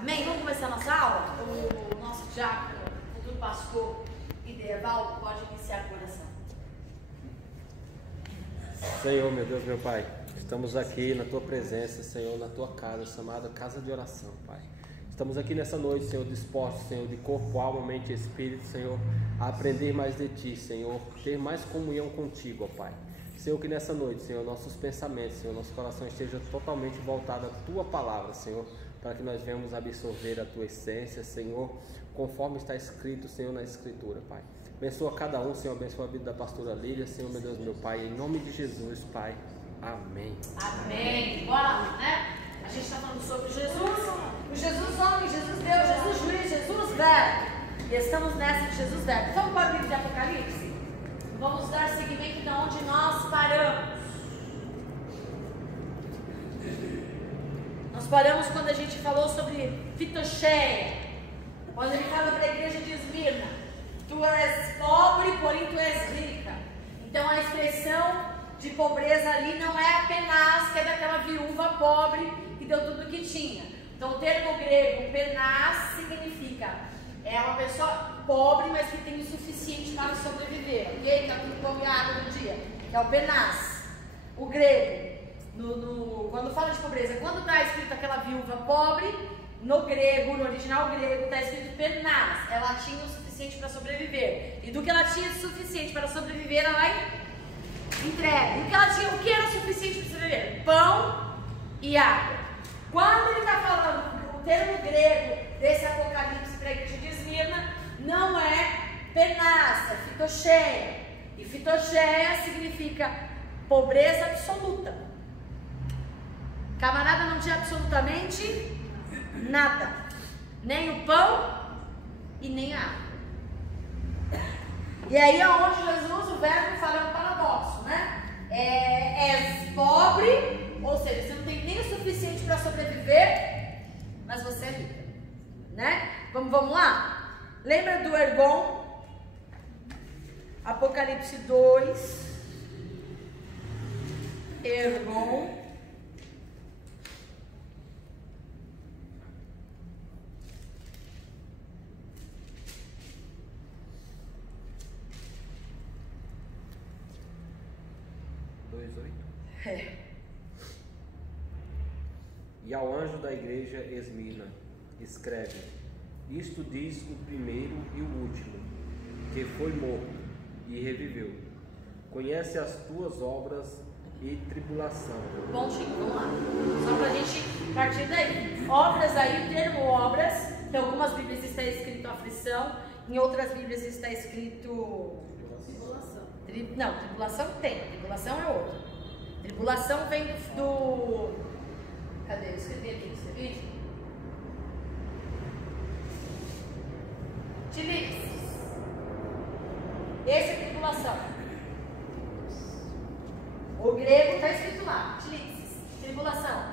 Amém? Vamos começar a nossa aula? O nosso diácono, o futuro pastor Ideval, pode iniciar a oração. Senhor, meu Deus, meu Pai, estamos aqui na Tua presença, Senhor, na Tua casa, chamada casa de oração, Pai. Estamos aqui nessa noite, Senhor, dispostos, Senhor, de corpo, alma, mente e espírito, Senhor, a aprender mais de Ti, Senhor, ter mais comunhão contigo, ó Pai. Senhor, que nessa noite, Senhor, nossos pensamentos, Senhor, nosso coração esteja totalmente voltado à Tua palavra, Senhor, para que nós venhamos absorver a Tua essência, Senhor, conforme está escrito, Senhor, na Escritura, Pai. Abençoa cada um, Senhor, abençoa a vida da pastora Lília, Senhor, meu Deus, meu Pai, em nome de Jesus, Pai. Amém. Amém. Bora lá, né? A gente está falando sobre Jesus, o Jesus homem, Jesus Deus, Jesus juiz, Jesus verbo. E estamos nessa de Jesus verbo. Vamos para o livro de Apocalipse? Vamos dar seguimento de onde nós paramos. Nós paramos quando a gente falou sobre Fitocheia, quando ele fala para a igreja de Esmirna: tu és pobre, porém tu és rica. Então a expressão de pobreza ali não é apenas que é daquela viúva pobre que deu tudo o que tinha. Então o termo grego penaz significa uma pessoa pobre, mas que tem o suficiente para sobreviver, ok? Que é tudo pão e água no dia, que é o penaz. O grego, quando fala de pobreza, quando está escrito aquela viúva pobre, no grego, no original grego, está escrito penaz. Ela tinha o suficiente para sobreviver. E do que ela tinha de suficiente para sobreviver, ela entrega. E o que ela tinha, o que era suficiente para sobreviver? Pão e água. Quando ele está falando, o termo grego desse Apocalipse para a igreja de Esmirna não é penaz, é fitocheia. E fitocheia significa pobreza absoluta. Camarada não tinha absolutamente nada, nem o pão e nem a água. E aí é onde Jesus, o verbo, fala um paradoxo, né? És pobre, ou seja, você não tem nem o suficiente para sobreviver, mas você é rica, né? Vamos lá? Lembra do Ergon? Apocalipse 2. Ergon. E ao anjo da igreja Esmirna escreve: isto diz o primeiro e o último, que foi morto e reviveu. Conhece as tuas obras e tribulação. Bom, Chico, vamos lá. Só pra gente partir daí. Obras aí, o termo obras, em algumas Bíblias está escrito aflição, em outras Bíblias está escrito tribulação. Não, tribulação tem, tribulação é outra. Tribulação vem do... Cadê? Eu escrevi aqui, escrevi? Tilipsis. Esse é tribulação. O grego está escrito lá, tilipsis, tribulação.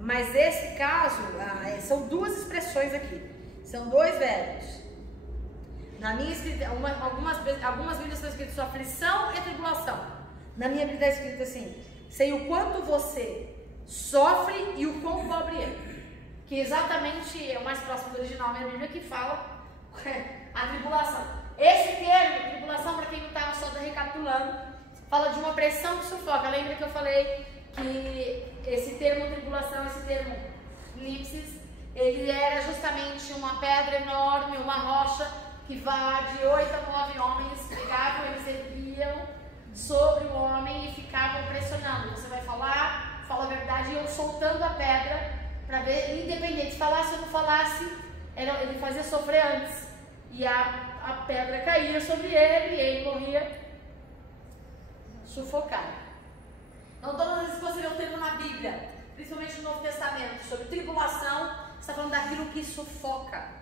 Mas esse caso, são duas expressões aqui. São dois verbos. Na minha escrita, algumas Bíblias estão escritas aflição e tribulação. Na minha Bíblia está escrito assim: sei o quanto você sofre e o quão pobre é. Que exatamente é o mais próximo do original da minha Bíblia, que fala a tribulação. Esse termo, tribulação, para quem não estava só recapitulando, fala de uma pressão que sufoca. Lembra que eu falei que esse termo tribulação, esse termo elipsis, ele era justamente uma pedra enorme, uma rocha, que vai de 8 a 9 homens pegavam, eles erguiam sobre o homem e ficavam pressionando. Você vai falar, fala a verdade, e eu soltando a pedra para ver, independente, se falasse ou não falasse, ele fazia sofrer antes. E a pedra caía sobre ele e ele morria sufocado. Então, todas as vezes que você vê o termo na Bíblia, principalmente no Novo Testamento, sobre tribulação, você está falando daquilo que sufoca.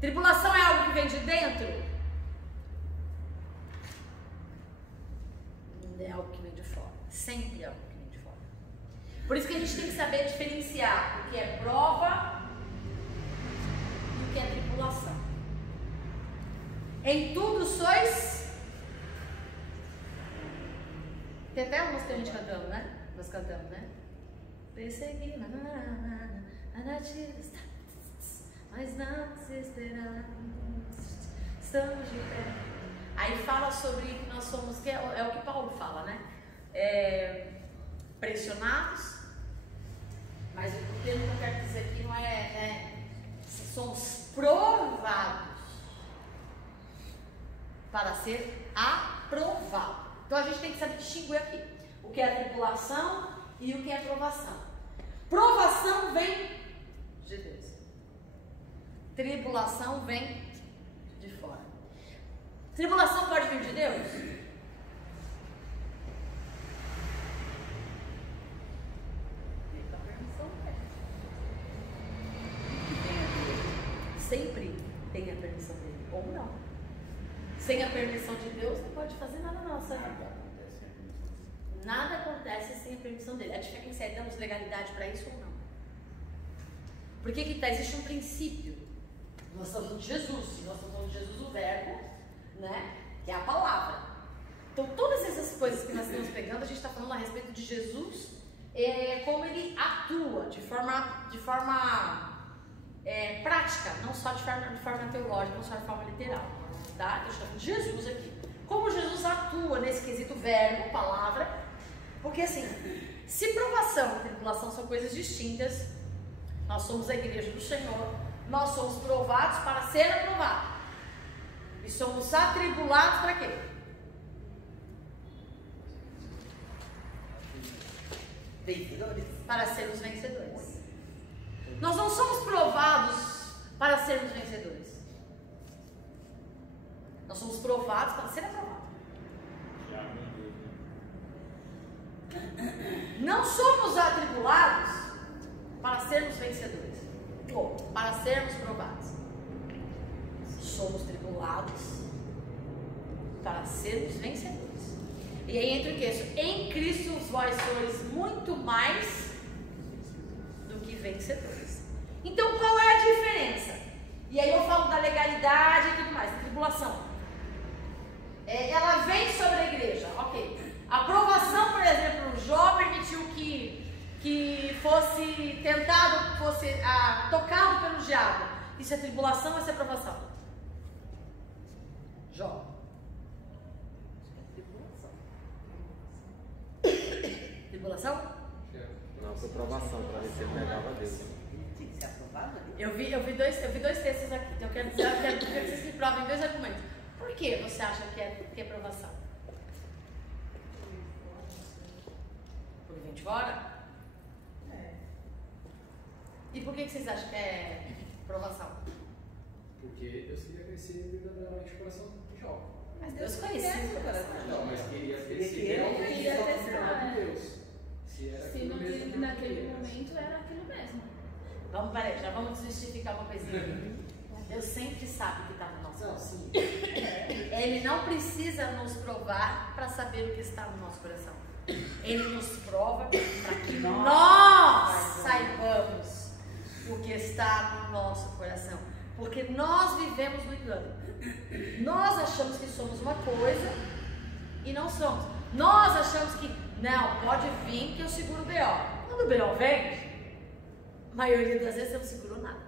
Tribulação é algo que vem de dentro? É algo que vem de fora. Sempre é algo que vem de fora. Por isso que a gente tem que saber diferenciar o que é prova e o que é tribulação. Em tudo sois Tem até umas que a gente cantando, né? Nós cantamos, né? Perseguir, mas não existirá. Estamos de pé. Aí fala sobre que nós somos, que é o que Paulo fala, né? Pressionados, mas o termo que eu quero dizer aqui não somos provados para ser aprovado. Então a gente tem que saber distinguir aqui o que é tribulação e o que é provação. Provação vem de Deus, tribulação vem de fora. Tribulação pode vir de Deus? Sempre tem a permissão dele, ou não. Sem a permissão de Deus, não pode fazer nada na nossa vida. Nada acontece sem a permissão dele. A diferença é, damos legalidade para isso ou não. Porque existe um princípio. Nós estamos falando de Jesus, nós estamos falando de Jesus, o verbo, né? Que é a palavra. Então, todas essas coisas que nós estamos pegando, a gente está falando a respeito de Jesus, como ele atua de forma prática, não só de forma teológica, não só de forma literal, tá? Eu estou falando de Jesus aqui. Como Jesus atua nesse quesito verbo, palavra, porque assim, se provação e tribulação são coisas distintas, nós somos a igreja do Senhor, nós somos provados para ser aprovados, e somos atribulados para quê? Vencedores. Para sermos vencedores. Nós não somos provados para sermos vencedores. Nós somos provados para ser aprovados. Não somos atribulados para sermos vencedores, ou para sermos provados. Somos tribulados para sermos vencedores. E aí entra o que? Em Cristo vós sois muito mais do que vencedores. Então qual é a diferença? E aí eu falo da legalidade e tudo mais, da tribulação. Ela vem sobre a igreja, ok. A provação, por exemplo, Jó permitiu que fosse tentado, fosse tocado pelo diabo. Isso é tribulação ou isso é provação? Jó. Tribulação? Não, foi provação, para ver se ele negava a Deus. Tem que ser aprovado? Eu vi dois textos aqui, então eu quero que vocês me provem dois argumentos. Por que você acha que é provação? Porque vem de fora? E por que vocês acham que é provação? Porque Deus queria conhecer verdadeiramente o coração de Jó. Mas Deus conhecia o coração. Não, mas queria conhecer realmente a confirmar de Deus. Se não mesmo naquele momento era aquilo mesmo. Peraí, já vamos desmistificar uma coisinha. Deus sempre sabe o que está no nosso coração. Ele não precisa nos provar para saber o que está no nosso coração. Ele nos prova para que nós saibamos o que está no nosso coração. Porque nós vivemos no engano. Nós achamos que somos uma coisa e não somos. Nós achamos que, não, pode vir que eu seguro o B.O. Quando o B.O. vem, a maioria das vezes eu não seguro nada.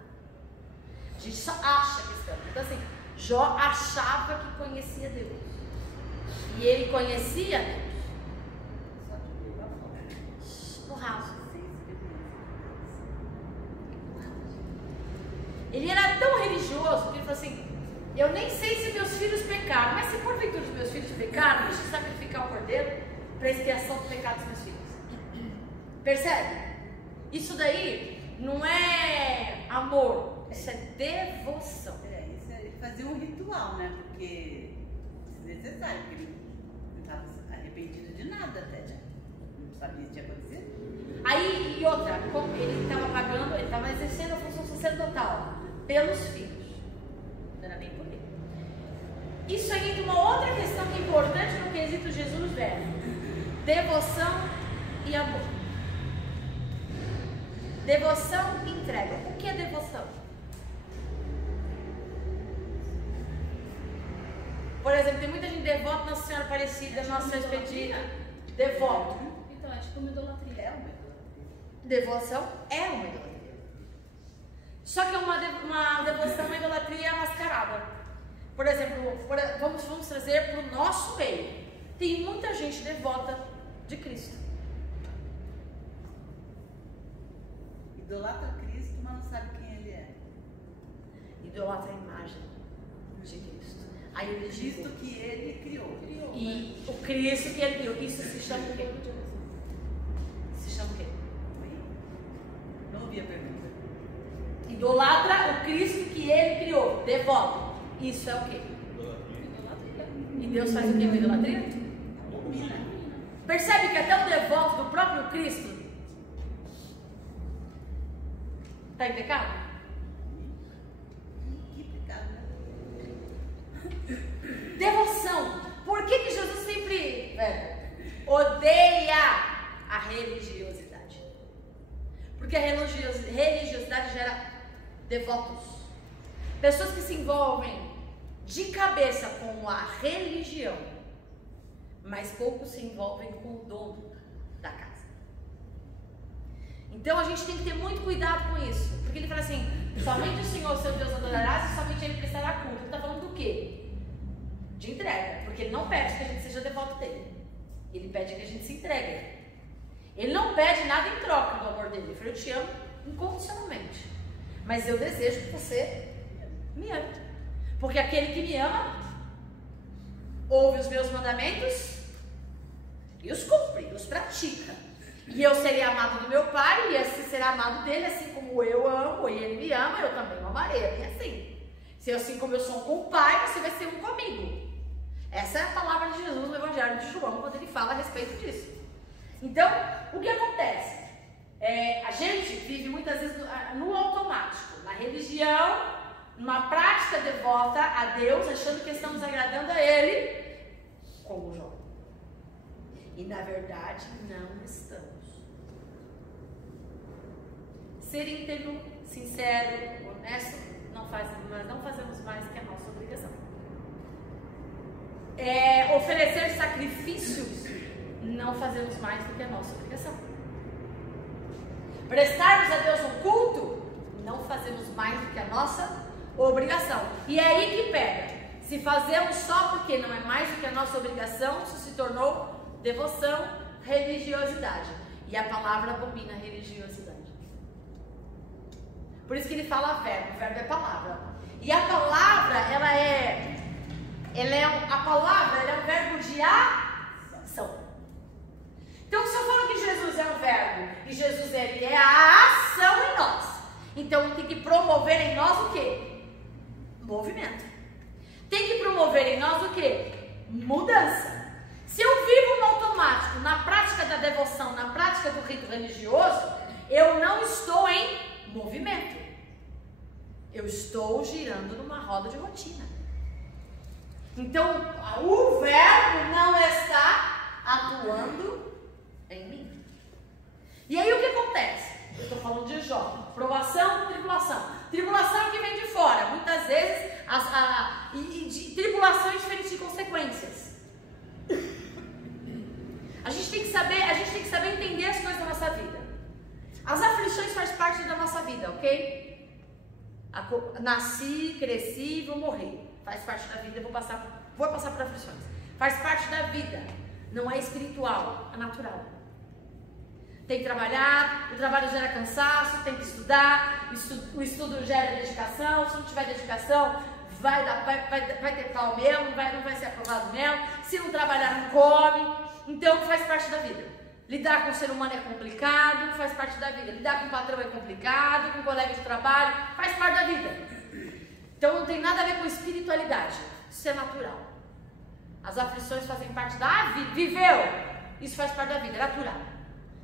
A gente só acha que estamos. Então assim, Jó achava que conhecia Deus. E ele conhecia Deus. No raso. Ele era tão religioso que ele falou assim, eu nem sei se meus filhos pecaram, mas se porventura os meus filhos pecaram, deixa eu sacrificar o cordeiro para expiação do pecado dos meus filhos. Percebe? Isso daí não é amor, isso é devoção. Isso é fazer um ritual, né? Porque é necessário, porque ele não estava arrependido de nada até, né? Não sabia o que tinha acontecido. Aí, e outra, como ele estava pagando, ele estava exercendo a função sacerdotal pelos filhos. Não era nem por ele. Isso aí tem uma outra questão que é importante no quesito Jesus verbo: devoção e amor. Devoção e entrega. O que é devoção? Por exemplo, tem muita gente devota, Nossa Senhora Aparecida, Nossa Senhora Expedida. devoto. Então, é tipo uma idolatria. É uma idolatria. Devoção é uma idolatria. Só que é uma devoção, uma idolatria mascarada. Por exemplo, vamos trazer para o nosso meio. Tem muita gente devota de Cristo. Idolatra Cristo, mas não sabe quem ele é. Idolatra a imagem de Cristo. Aí ele diz Cristo que ele criou. e o Cristo que ele criou. Isso se chama o quê? Se chama o quê? Não ouvi a pergunta. Idolatra o Cristo que ele criou. Devoto. Isso é o quê? Idolatria. E Deus faz o quê com a idolatria? Abomina. Percebe que até o devoto do próprio Cristo está em pecado? Que pecado, né? Devoção. Por que Jesus sempre odeia a religiosidade? Porque a religiosidade gera devotos. Pessoas que se envolvem de cabeça com a religião, mas poucos se envolvem com o dono da casa. Então a gente tem que ter muito cuidado com isso. Porque ele fala assim, somente o Senhor, seu Deus, adorarás e somente ele prestará culto. Ele está falando do quê? De entrega. Porque ele não pede que a gente seja devoto dele. Ele pede que a gente se entregue. Ele não pede nada em troca do amor dele. Ele fala, eu te amo incondicionalmente. Mas eu desejo que você me ame. Porque aquele que me ama ouve os meus mandamentos e os cumpre, os pratica. E eu serei amado do meu Pai, e esse será amado dele, assim como eu amo, e ele me ama, eu também o amarei. É assim. Se assim como eu sou um com o Pai, você vai ser um comigo. Essa é a palavra de Jesus no Evangelho de João, quando ele fala a respeito disso. Então, o que acontece? A gente vive muitas vezes no automático, na religião, numa prática devota a Deus, achando que estamos agradando a Ele, como João. E na verdade, não estamos. Ser íntegro, sincero, honesto, nós não fazemos mais que a nossa obrigação. Oferecer sacrifícios, não fazemos mais do que a nossa obrigação. Prestarmos a Deus um culto, não fazemos mais do que a nossa obrigação. E é aí que pega. Se fazemos só porque não é mais do que a nossa obrigação, isso se tornou devoção, religiosidade. E a palavra abomina a religiosidade. Por isso que ele fala verbo. O verbo é palavra. E a palavra, ela é um verbo de ação. Então, se eu falo que Jesus é um verbo e Jesus ele é a ação em nós, então tem que promover em nós o quê? Movimento. Tem que promover em nós o quê? Mudança. Se eu vivo no automático, na prática da devoção, na prática do rito religioso, eu não estou em movimento. Eu estou girando numa roda de rotina. Então, o verbo não está atuando em mim. E aí o que acontece? Eu estou falando de Jó. Provação, tribulação. Tribulação que vem de fora. Muitas vezes, de tribulações diferentes de consequências. A gente tem que saber entender as coisas da nossa vida. As aflições fazem parte da nossa vida, ok? Nasci, cresci, vou morrer. Faz parte da vida, vou passar por aflições. Faz parte da vida. Não é espiritual, é natural. Tem que trabalhar, o trabalho gera cansaço, tem que estudar, o estudo gera dedicação. Se não tiver dedicação, vai ter pau mesmo, não vai ser aprovado mesmo. Se não trabalhar, não come. Então faz parte da vida. Lidar com o ser humano é complicado, faz parte da vida. Lidar com o patrão é complicado, com o colega de trabalho, faz parte da vida. Então não tem nada a ver com espiritualidade. Isso é natural. As aflições fazem parte da vida. Viveu? Isso faz parte da vida, é natural.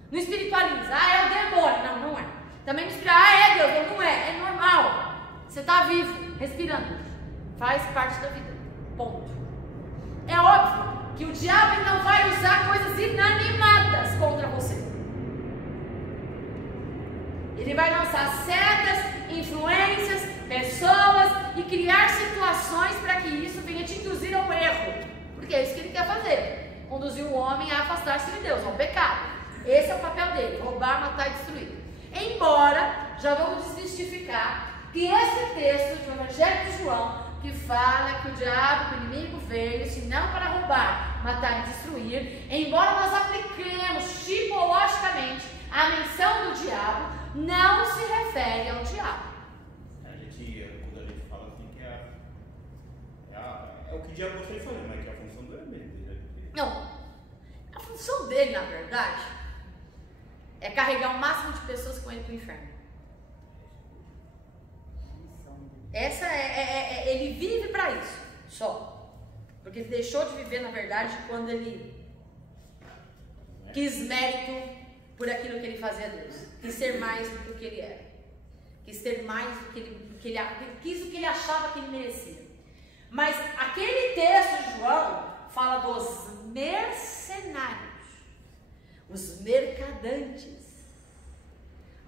Não espiritualiza, é o demônio. Não é. Também não espiritualiza, é Deus, não é. É normal. Você está vivo, respirando. Faz parte da vida. Ponto. É óbvio que o diabo não vai usar coisas inanimadas contra você. Ele vai lançar setas, influências, pessoas e criar situações para que isso venha te induzir ao erro. Porque é isso que ele quer fazer. conduzir o homem a afastar-se de Deus, ao pecado. Esse é o papel dele, roubar, matar e destruir. Embora, já vamos desmistificar que esse texto do Evangelho de João, que fala que o diabo, que o inimigo veio, se não para roubar, matar e destruir, embora nós apliquemos tipologicamente a menção do diabo, não se refere ao diabo. Quando a gente fala assim que é o que o diabo gostaria de fazer, mas que é a função dele mesmo. Não, a função dele, na verdade, é carregar o máximo de pessoas com ele para o inferno. Essa ele vive para isso, só. Porque ele deixou de viver, na verdade, quando ele quis mérito por aquilo que ele fazia a Deus. Quis ser mais do que ele era. Quis ser mais do que ele quis o que ele achava que ele merecia. Mas aquele texto de João fala dos mercenários, os mercadantes,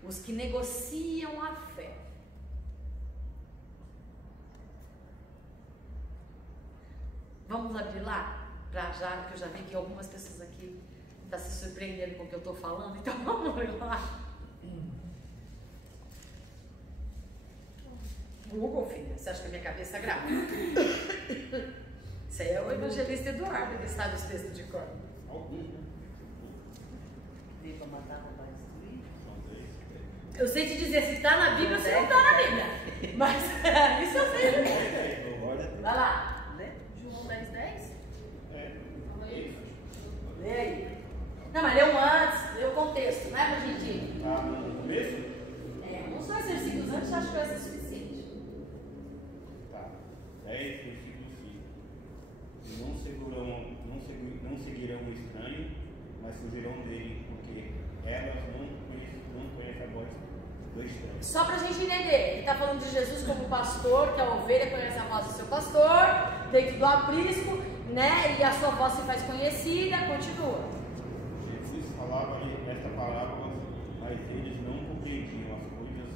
os que negociam a fé. Vamos abrir lá, que eu já vi que algumas pessoas aqui estão se surpreendendo com o que eu estou falando, então vamos lá. Google, filha, você acha que a minha cabeça grava? Isso aí é o evangelista Eduardo que sabe os textos de cor. Veio para matar, roubar e destruir. Eu sei te dizer se está na Bíblia ou se não está na Bíblia, mas isso eu sei. Vai lá. João 10:10? Lê aí. Não, mas leu antes, leu o contexto, não é pra gente. Ah, no começo? Uns 2 versículos antes eu acho que vai ser suficiente. Tá. 10, versículo 5. Não seguirão o estranho, mas fugirão dele, porque elas não conhecem a voz do estranho. Só pra gente entender, ele está falando de Jesus como pastor, que a ovelha conhece a voz do seu pastor, dentro do aprisco, né? E a sua voz se faz conhecida, continua. Jesus falava-lhe esta parábola, mas eles não compreendiam as coisas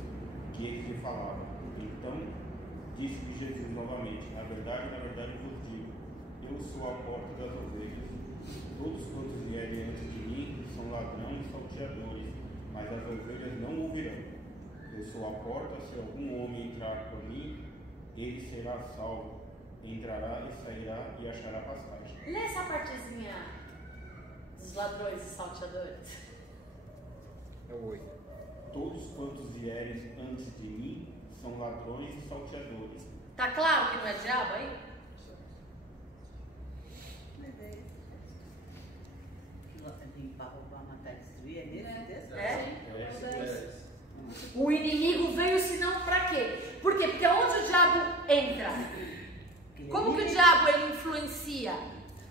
que ele lhe falava. Então disse Jesus novamente: na verdade vos digo, eu sou a porta das ovelhas. Todos quantos vierem antes de mim são ladrões e salteadores, mas as ovelhas não ouvirão. Eu sou a porta, se algum homem entrar por mim, ele será salvo. Entrará e sairá e achará pastagem. Lê essa partezinha dos ladrões e salteadores. É o 8. Todos quantos vierem antes de mim são ladrões e salteadores. Tá claro que não é diabo aí? Limpar, roubar, matar e destruir, é nesse texto? É. O inimigo veio senão pra quê? Por quê? Porque onde o diabo entra? Como que o diabo ele influencia?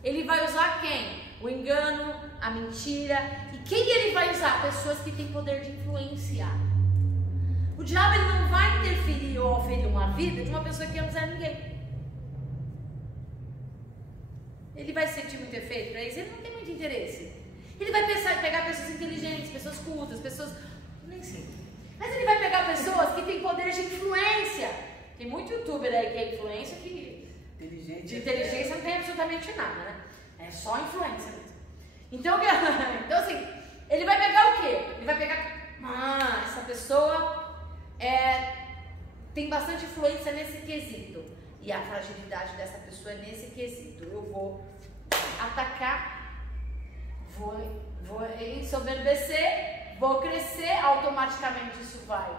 Ele vai usar quem? O engano, a mentira. E quem ele vai usar? Pessoas que têm poder de influenciar. O diabo ele não vai interferir ou oferir uma vida de uma pessoa que não usa ninguém. Ele vai sentir muito efeito para isso? Ele não tem muito interesse. Ele vai pensar em pegar pessoas inteligentes, pessoas cultas, pessoas... nem sei. Mas ele vai pegar pessoas que têm poder de influência. Tem muito youtuber aí que é influência que... de inteligência não tem absolutamente nada, né? É só influência mesmo. Então assim, ele vai pegar o quê? Ele vai pegar... essa pessoa tem bastante influência nesse quesito. E a fragilidade dessa pessoa é nesse quesito. Eu vou atacar, vou ensoberbecer, vou crescer, automaticamente isso vai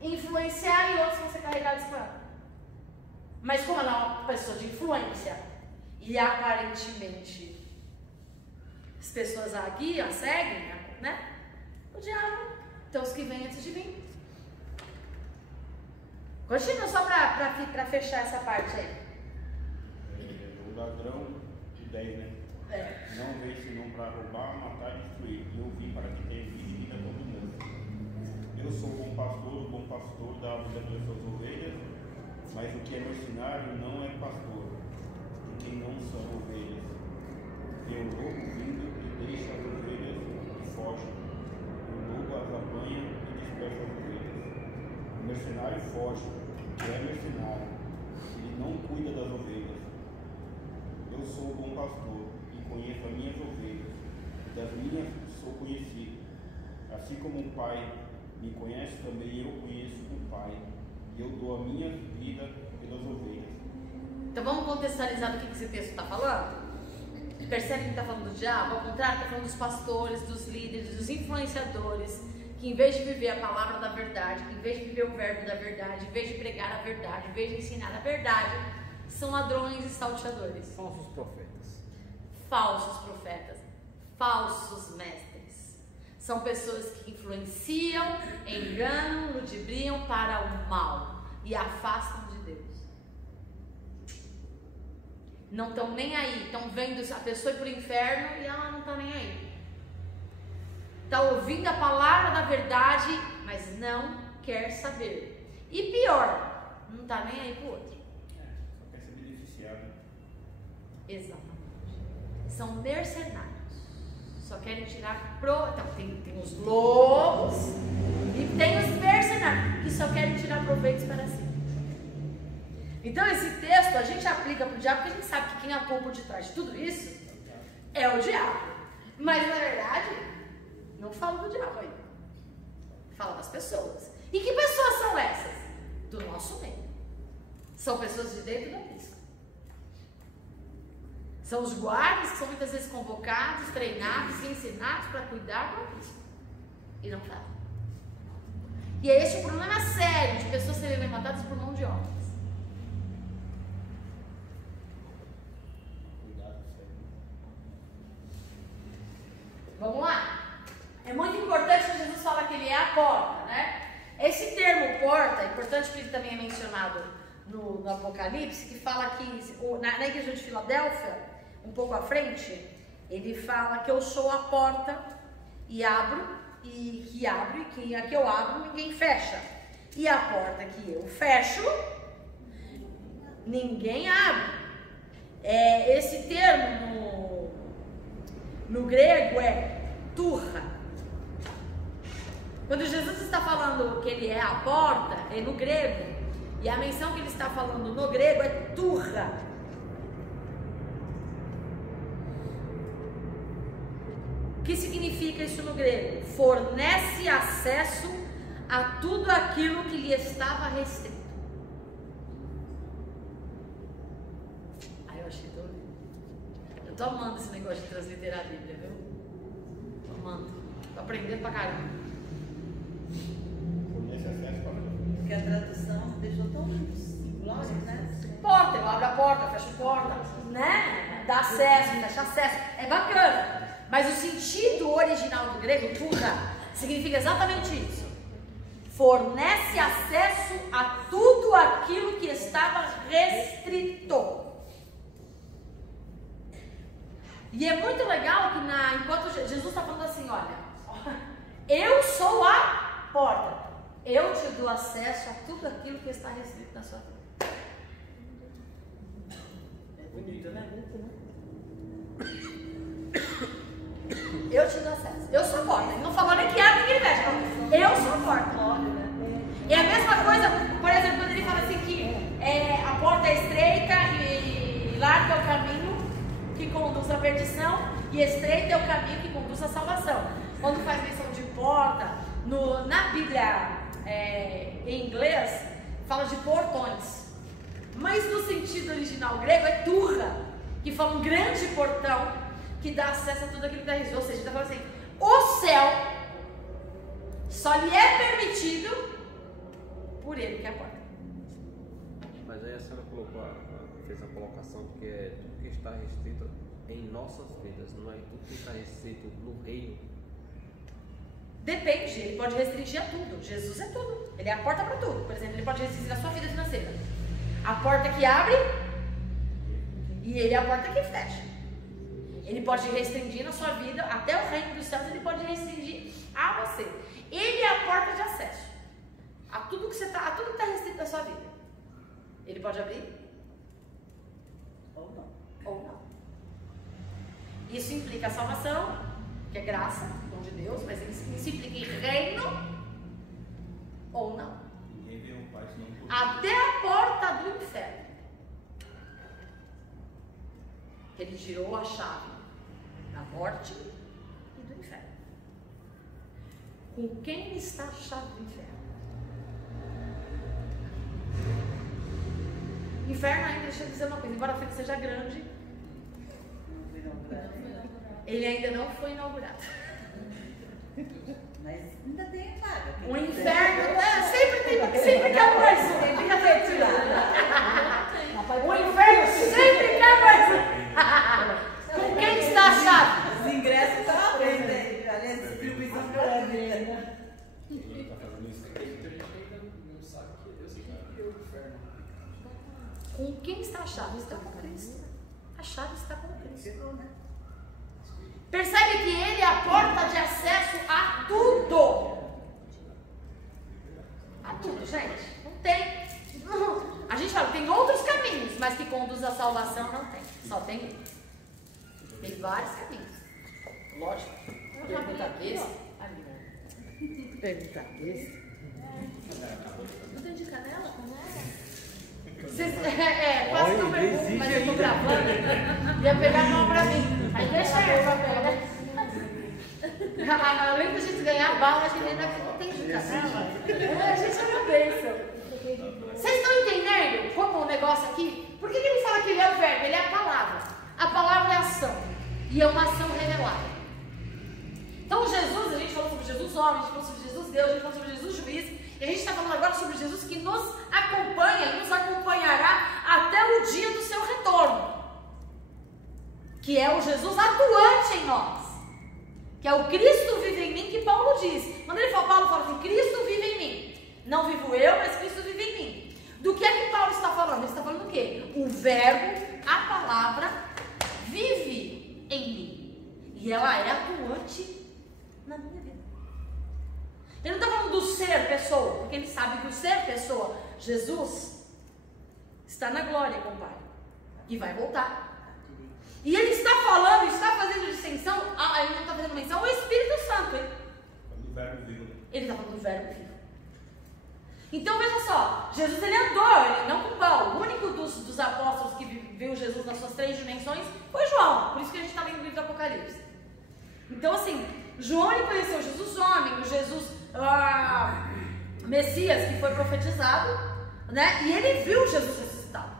influenciar e outros vão ser carregados por ela. Mas como ela é uma pessoa de influência e aparentemente as pessoas a guiam, a seguem, né? O diabo, então os que vêm antes de mim. Continua só para fechar essa parte aí. O ladrão, de 10, né? Não veio senão para roubar, matar e destruir. E eu vim para que tenha vida e vida abundância. Eu sou o bom pastor da vida das suas ovelhas, mas o que é mercenário não é pastor, de quem não são ovelhas. Vê o lobo vindo e deixa as ovelhas e foge. O lobo as apanha e dispersa as ovelhas. O mercenário foge, que é mercenário, ele não cuida das ovelhas. Eu sou o bom pastor e conheço a minha das minhas sou conhecido. Assim como o Pai me conhece, também eu conheço o Pai. E eu dou a minha vida pelas ovelhas. Então vamos contextualizar do que esse texto está falando? Percebe que está falando do diabo? Ao contrário, está falando dos pastores, dos líderes, dos influenciadores, que em vez de viver a palavra da verdade, que em vez de viver o verbo da verdade, em vez de pregar a verdade, em vez de ensinar a verdade, são ladrões e salteadores. Falsos profetas. Falsos profetas, falsos mestres. São pessoas que influenciam, enganam, ludibriam para o mal e afastam de Deus. Não estão nem aí, estão vendo a pessoa ir para o inferno e ela não está nem aí. Está ouvindo a palavra da verdade, mas não quer saber. E pior, não está nem aí para o outro. Só quer ser beneficiado. Exatamente. São mercenários. Só querem tirar Então, tem os lobos e tem os mercenários que só querem tirar proveitos para si. Então esse texto a gente aplica para o diabo porque a gente sabe que quem atua por detrás de tudo isso é o diabo. Mas na verdade, não fala do diabo aí. Fala das pessoas. E que pessoas são essas? Do nosso meio. São pessoas de dentro da pista. São os guardas que são muitas vezes convocados, treinados e ensinados para cuidar do pista. E não fazem. E é esse o problema sério de pessoas serem levantadas por mão de homens. Vamos lá. É muito importante que Jesus fala que ele é a porta, né? Esse termo porta, é importante que ele também é mencionado no Apocalipse, que fala que na igreja de Filadélfia, um pouco à frente, ele fala que eu sou a porta e abro, e que a que eu abro ninguém fecha. E a porta que eu fecho, ninguém abre. Esse termo no grego é turra. Quando Jesus está falando que ele é a porta, é no grego, e a menção que ele está falando no grego é turra. O que significa isso no grego? Fornece acesso a tudo aquilo que lhe estava restrito. Eu achei tão lindo. Eu tô amando esse negócio de transliterar a Bíblia, viu? Tô amando. Tô aprendendo pra caramba. Fornece acesso para tudo. Porque a tradução deixou tão singular, né? Porta, eu abro a porta, fecho a porta, né? Dá acesso, fecha acesso. É bacana. Mas o sentido original do grego, turra, significa exatamente isso. Fornece acesso a tudo aquilo que estava restrito. E é muito legal que enquanto Jesus está falando assim, olha, eu sou a porta, eu te dou acesso a tudo aquilo que está restrito na sua vida. É bonito, né? Eu te dou acesso, eu sou a porta. Ele não falou nem que abre nem que ele fecha, não. Eu sou a porta. É a mesma coisa, por exemplo, quando ele fala assim que a porta é estreita e largo é o caminho que conduz à perdição e estreito é o caminho que conduz à salvação. Quando faz menção de porta, na Bíblia em inglês, fala de portões. Mas no sentido original grego é turra, que fala um grande portão que dá acesso a tudo aquilo que está regido. Ou seja, está falando assim, o céu só lhe é permitido por ele, que é a porta. Mas aí a senhora fez a colocação que é tudo que está restrito em nossas vidas, não é tudo que está restrito no reino. Depende, ele pode restringir a tudo. Jesus é tudo, ele é a porta para tudo. Por exemplo, ele pode restringir a sua vida financeira. A porta que abre e ele é a porta que fecha. Ele pode restringir na sua vida, até o reino dos céus, ele pode restringir a você. Ele é a porta de acesso a tudo que está restrito na sua vida. Ele pode abrir ou não. Ou não. Isso implica a salvação, que é graça, dom de Deus, mas isso implica em reino ou não. Ninguém vê um pai senão por Até a porta do inferno. Ele tirou a chave da morte inferno. Com quem está a chave do inferno? O inferno ainda, deixa eu dizer uma coisa, embora ele seja grande, ele ainda não foi inaugurado. Mas ainda tem vaga. O inferno sempre quer mais um. O inferno sempre quer mais um. Com quem está a chave? Os ingressos estão à venda aí. Aliás, a distribuição está à venda. Com quem está a chave? Está com Cristo. A chave está com Cristo. Percebe que Ele é a porta de acesso a tudo. A tudo, gente. Não tem. A gente fala, tem outros caminhos, mas que conduz à salvação não tem. Só tem um. Tem vários caminhos. Lógico. Pergunta besta. Pergunta besta. Não tem de canela? Quase que eu pergunto, mas eu tô gravando. Ia pegar a mão pra mim. Aí deixa eu papel, né? Além da gente ganhar bala, a gente ainda tem de canela. A gente é uma bênção. Vocês estão entendendo como o negócio aqui? Por que ele fala que ele é o verbo? Ele é a palavra. A palavra é ação. E é uma ação revelada. Então Jesus, a gente falou sobre Jesus homem, a gente falou sobre Jesus Deus, a gente falou sobre Jesus juiz. E a gente está falando agora sobre Jesus que nos acompanha e nos acompanhará até o dia do seu retorno. Que é o Jesus atuante em nós. Que é o Cristo vive em mim, que Paulo diz. Quando Paulo fala assim, Cristo vive em mim. Não vivo eu, mas Cristo vive em mim. Do que é que Paulo está falando? Ele está falando o quê? O verbo, a palavra, vive em mim. E ela é atuante na minha vida. Ele não está falando do ser pessoa, porque ele sabe que o ser pessoa, Jesus, está na glória com o Pai. E vai voltar. E ele está falando, está fazendo distinção, ele não está fazendo menção ao Espírito Santo, hein? Ele está falando do verbo vivo. Então veja só, Jesus ele andou, ele não com Paulo. O único dos apóstolos que viu Jesus nas suas 3 dimensões foi João. Por isso que a gente está lendo o livro do Apocalipse. Então assim, João ele conheceu Jesus homem, o Jesus Messias que foi profetizado, né? E ele viu Jesus ressuscitado.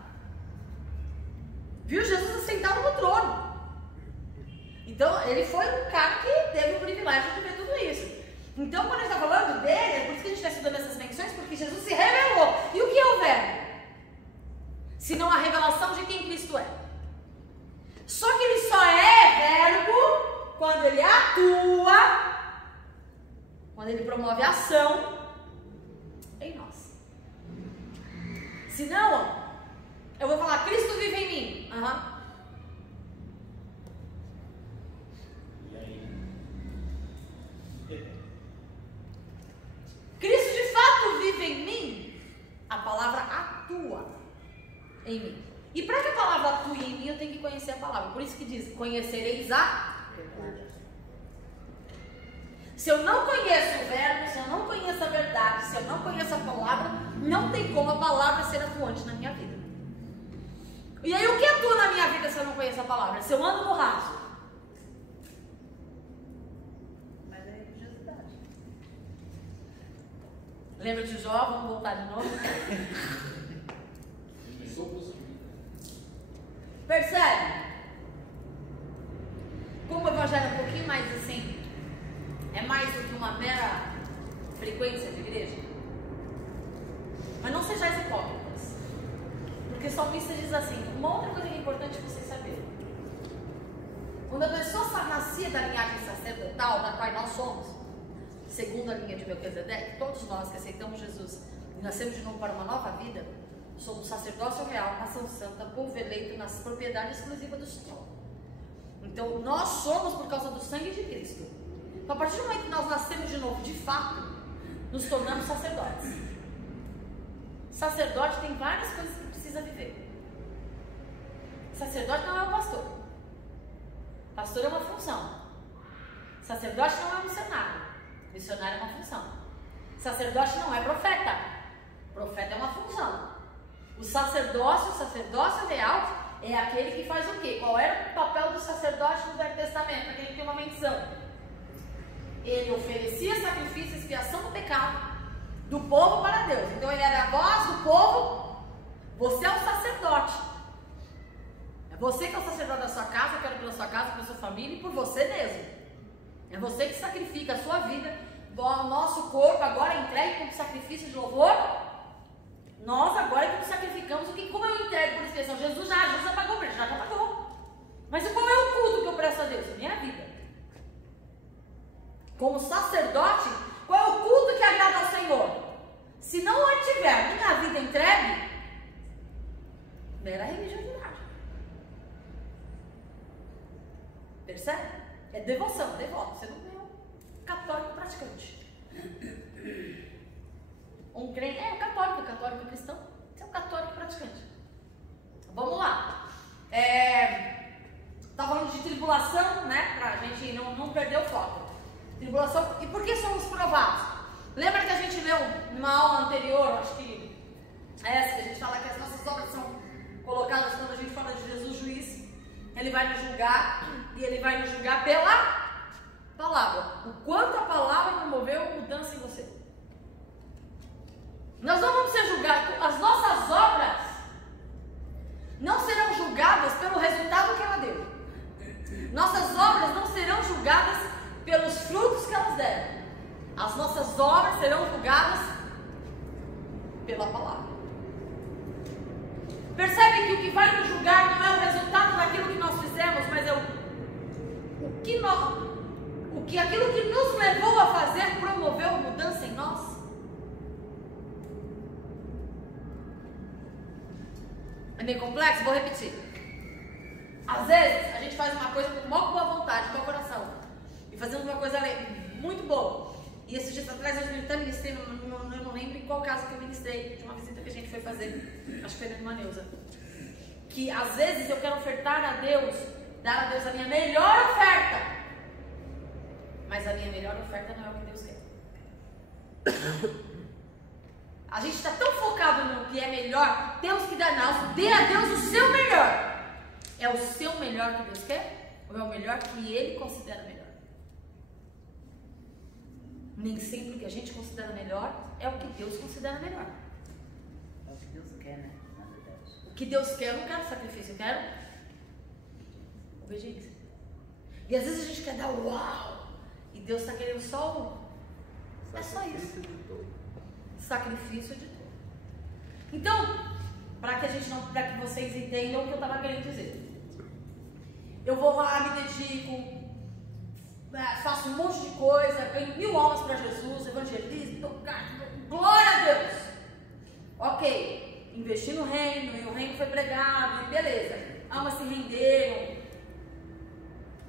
Viu Jesus assentado no trono. Então ele foi um cara que teve o privilégio de ver tudo isso. Então quando a gente está falando dele, é por isso que a gente está estudando essas menções, porque Jesus se revelou. E o que é o verbo? Senão a revelação de quem Cristo é. Só que ele só é verbo quando ele atua, quando ele promove a ação em nós. Senão, eu vou falar, Cristo vive em mim. E aí? Cristo de fato vive em mim. A palavra atua em mim. E para que a palavra atue em mim, eu tenho que conhecer a palavra. Por isso que diz, conhecereis a verdade. Se eu não conheço o verbo, se eu não conheço a verdade, se eu não conheço a palavra, não tem como a palavra ser atuante na minha vida. E aí o que atua na minha vida se eu não conheço a palavra? Se eu ando no raso? Mas é religiosidade. Lembra de Jó? Vamos voltar de novo? Percebe? Como o evangelho é um pouquinho mais assim, é mais do que uma mera frequência de igreja. Mas não sejais hipócritas. Porque o salmista diz assim, uma outra coisa que é importante vocês saberem. Quando a pessoa nascia da linhagem sacerdotal, da qual nós somos, segundo a linha de Melquisedeque, todos nós que aceitamos Jesus e nascemos de novo para uma nova vida, somos sacerdócio real, nação santa, povo eleito, nas propriedades exclusivas do Senhor. Então nós somos por causa do sangue de Cristo. Então a partir do momento que nós nascemos de novo, de fato, nos tornamos sacerdotes. Sacerdote tem várias coisas que precisa viver. Sacerdote não é um pastor. Pastor é uma função. Sacerdote não é um missionário. Missionário é uma função. Sacerdote não é profeta. Profeta é uma função. O sacerdócio real é aquele que faz o quê? Qual era o papel do sacerdote no Velho Testamento? Aquele que tem uma menção. ele oferecia sacrifício, expiação do pecado do povo para Deus. Então ele era a voz do povo. Você é o sacerdote. É você que é o sacerdote da sua casa. Eu quero pela sua casa, pela sua família e por você mesmo. É você que sacrifica a sua vida. O nosso corpo agora é entregue como sacrifício de louvor. Nós agora é que nos sacrificamos. Como eu entrego por expressão? Jesus já pagou, já pagou. Mas qual é o culto que eu presto a Deus? A minha vida. Como sacerdote, qual é o culto que agrada ao Senhor? Se não tiver minha vida entregue, mera religiosidade. Percebe? É devoção, devoto. Você não é um católico praticante. Um crente, um católico cristão. Você é um católico praticante. Vamos lá. Tá falando de tribulação, né? Pra gente não perder o foco. Tribulação. E por que somos provados? Lembra que a gente leu numa aula anterior, acho que essa, que a gente fala que as nossas obras são colocadas quando a gente fala de Jesus juiz. Ele vai nos julgar, e ele vai nos julgar pela palavra. O quanto a palavra promoveu mudança em você. Nós não vamos ser julgados. As nossas obras não serão julgadas pelo resultado que ela deu. Nossas obras não serão julgadas pelos frutos que elas deram. As nossas obras serão julgadas pela palavra. Percebe que o que vai nos julgar não é o resultado daquilo que nós fizemos, mas é aquilo que nos levou a fazer promoveu mudança em nós. É meio complexo? Vou repetir. Às vezes a gente faz uma coisa com uma boa vontade, com o coração, e fazemos uma coisa muito boa. E esses dias atrás eu até ministrei, eu não lembro em qual caso que eu ministrei, de uma visita que a gente foi fazer, acho que foi na irmã Neuza. Que às vezes eu quero ofertar a Deus, dar a Deus a minha melhor oferta, mas a minha melhor oferta não é o que Deus quer. A gente está tão focado no que é melhor, temos que dar, não, dê a Deus o seu melhor. É o seu melhor que Deus quer? Ou é o melhor que Ele considera melhor? Nem sempre o que a gente considera melhor é o que Deus considera melhor. É o que Deus quer, né? Na verdade. O que Deus quer, eu não quero sacrifício, eu quero obediência. E às vezes a gente quer dar uau, e Deus está querendo só o... É só isso. Sacrifício de todo. Então, para que vocês entendam o que eu estava querendo dizer. Eu vou lá, me dedico, faço um monte de coisa, ganho 1000 almas para Jesus, evangelizo, glória a Deus. Ok, investi no reino, e o reino foi pregado, e beleza. Almas se renderam.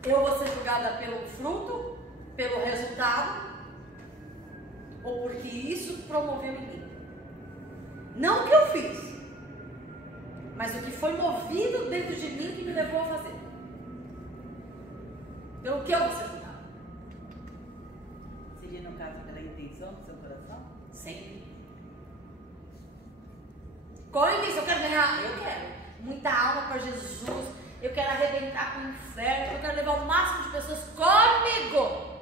Eu vou ser julgada pelo fruto, pelo resultado, ou porque isso promoveu em mim. Não o que eu fiz, mas o que foi movido dentro de mim que me levou a fazer. Pelo que eu vou ser julgado. Seria no caso pela intenção do seu coração? Sempre. Qual a intenção? Eu quero ganhar? Eu quero muita alma para Jesus. Eu quero arrebentar com o inferno. Eu quero levar o máximo de pessoas comigo.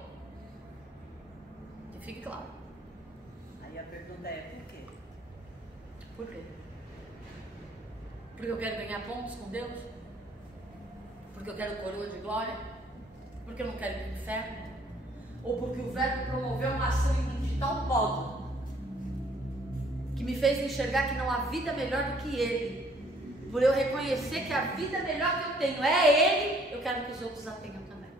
Que fique claro. Aí a pergunta é, por quê? Por quê? Porque eu quero ganhar pontos com Deus? Porque eu quero coroa de glória? Porque eu não quero ir para o inferno? Ou porque o verbo promoveu uma ação em mim de tal modo que me fez enxergar que não há vida melhor do que Ele? Por eu reconhecer que a vida melhor que eu tenho é Ele, eu quero que os outros a tenham também.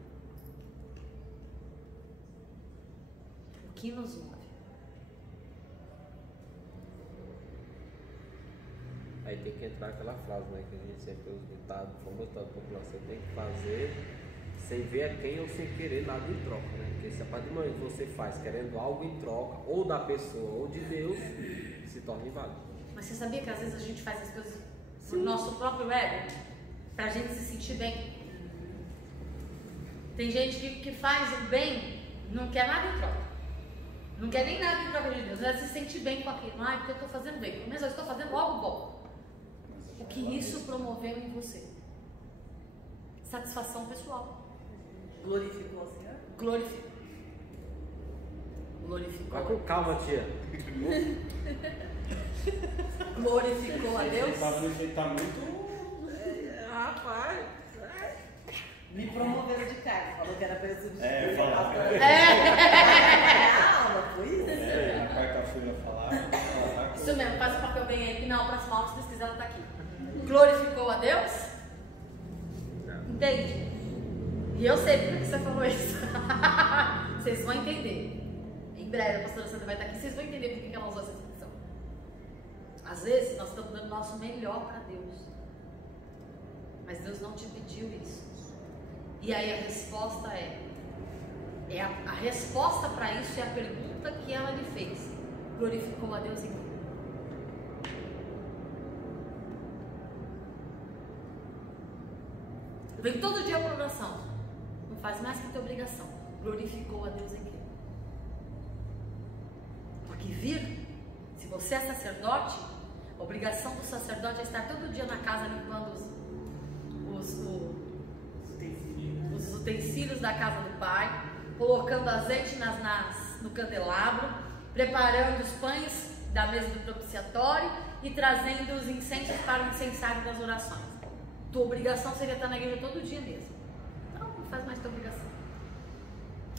O que nos move? Aí tem que entrar aquela frase, né, que a gente sempre usa, ditado, famoso da população, tem que fazer sem ver a quem ou sem querer nada em troca, né? Porque se a partir do momento que você faz querendo algo em troca, ou da pessoa ou de Deus, se torna inválido. Mas você sabia que às vezes a gente faz as coisas por nosso próprio ego? Pra gente se sentir bem. Tem gente que faz o bem, não quer nada em troca. Não quer nem nada em troca de Deus. Ela se sente bem com aquilo. Ah, porque eu estou fazendo bem. Pelo menos eu estou fazendo algo bom. O que isso promoveu em você? Satisfação pessoal. Glorificou o Senhor? Glorificou. Glorificou. Vai com calma, tia. Glorificou a Deus. Esse bagulho tá muito. Rapaz. Me promoveram de cargo, falou que era para eu substituir. É, falar. Aula, foi isso? Na quarta-feira falar. Isso mesmo, faz o papel bem aí, que na próxima aula, se Deus quiser, ela tá aqui. Glorificou a Deus? Entende? E eu sei por que você falou isso. Vocês vão entender. Em breve a pastora Sandra vai estar aqui, vocês vão entender por que ela usou essa expressão. Às vezes nós estamos dando o nosso melhor para Deus. Mas Deus não te pediu isso. E aí a resposta a resposta para isso é a pergunta que ela lhe fez. Glorificou a Deus em quê? Vem todo dia para oração. Não faz mais que a tua obrigação. Glorificou a Deus em quê? Porque vir, se você é sacerdote, a obrigação do sacerdote é estar todo dia na casa limpando os utensílios da casa do Pai, colocando azeite no candelabro, preparando os pães da mesa do propiciatório e trazendo os incêndios para o incensário das orações. Tua obrigação seria estar na igreja todo dia mesmo. Então, não faz mais tua obrigação.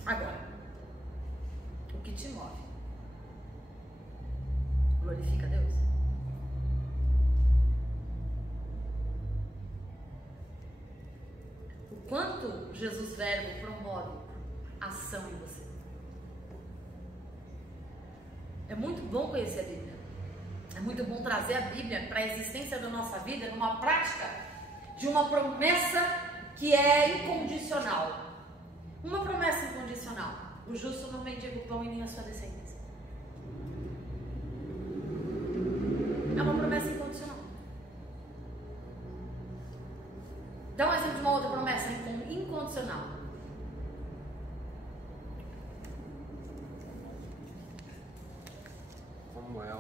Agora, o que te move? Glorifica a Deus? O quanto Jesus Verbo promove ação em você? É muito bom conhecer a Bíblia. É muito bom trazer a Bíblia para a existência da nossa vida numa prática de uma promessa que é incondicional. Uma promessa incondicional. O justo não mendiga o pão e nem a sua descendência. É uma promessa incondicional. Dá um exemplo de uma outra promessa incondicional. Como é?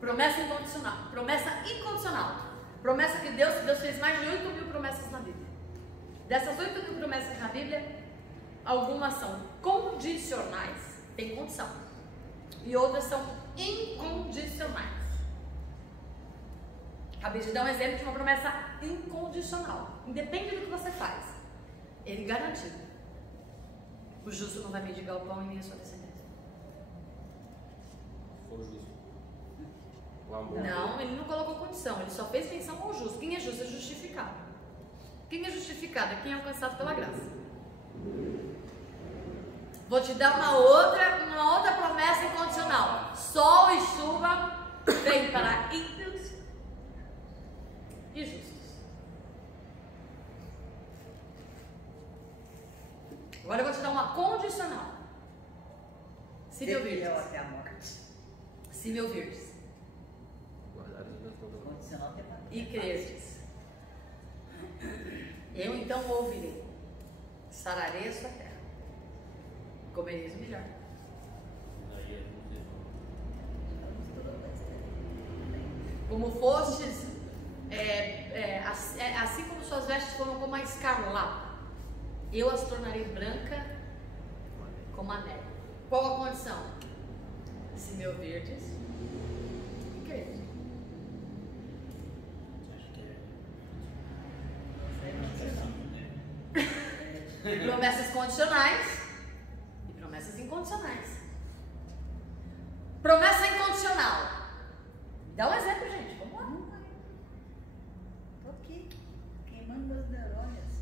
Promessa incondicional. Promessa incondicional. Promessa que Deus fez mais de 8.000 promessas na Bíblia. Dessas 8.000 promessas na Bíblia, algumas são condicionais, tem condição, e outras são incondicionais. Acabei de dar um exemplo de uma promessa incondicional. Independe do que você faz, Ele garantiu: o justo não vai mendigar o pão e nem a sua descendência. For justo. O amor. Não, Ele não colocou condição, Ele só fez menção ao justo. Quem é justo é justificado. Quem é justificado é quem é alcançado pela graça. Vou te dar uma outra promessa incondicional. Sol e chuva vêm para ímpios e justos. Agora eu vou te dar uma condicional. Se me ouvirdes. Até a morte. Se me ouvirdes. Condicional até a morte. E crerdes. Eu então ouvirei, sararei a sua terra, comereis o melhor. Como fostes, assim como suas vestes foram como a escarlata, eu as tornarei branca como a neve. Qual a condição? Se me ouvirdes e crerdes. Promessas condicionais e promessas incondicionais. Promessa incondicional. Dá um exemplo, gente. Vamos lá. Tô aqui, queimando as neurônias.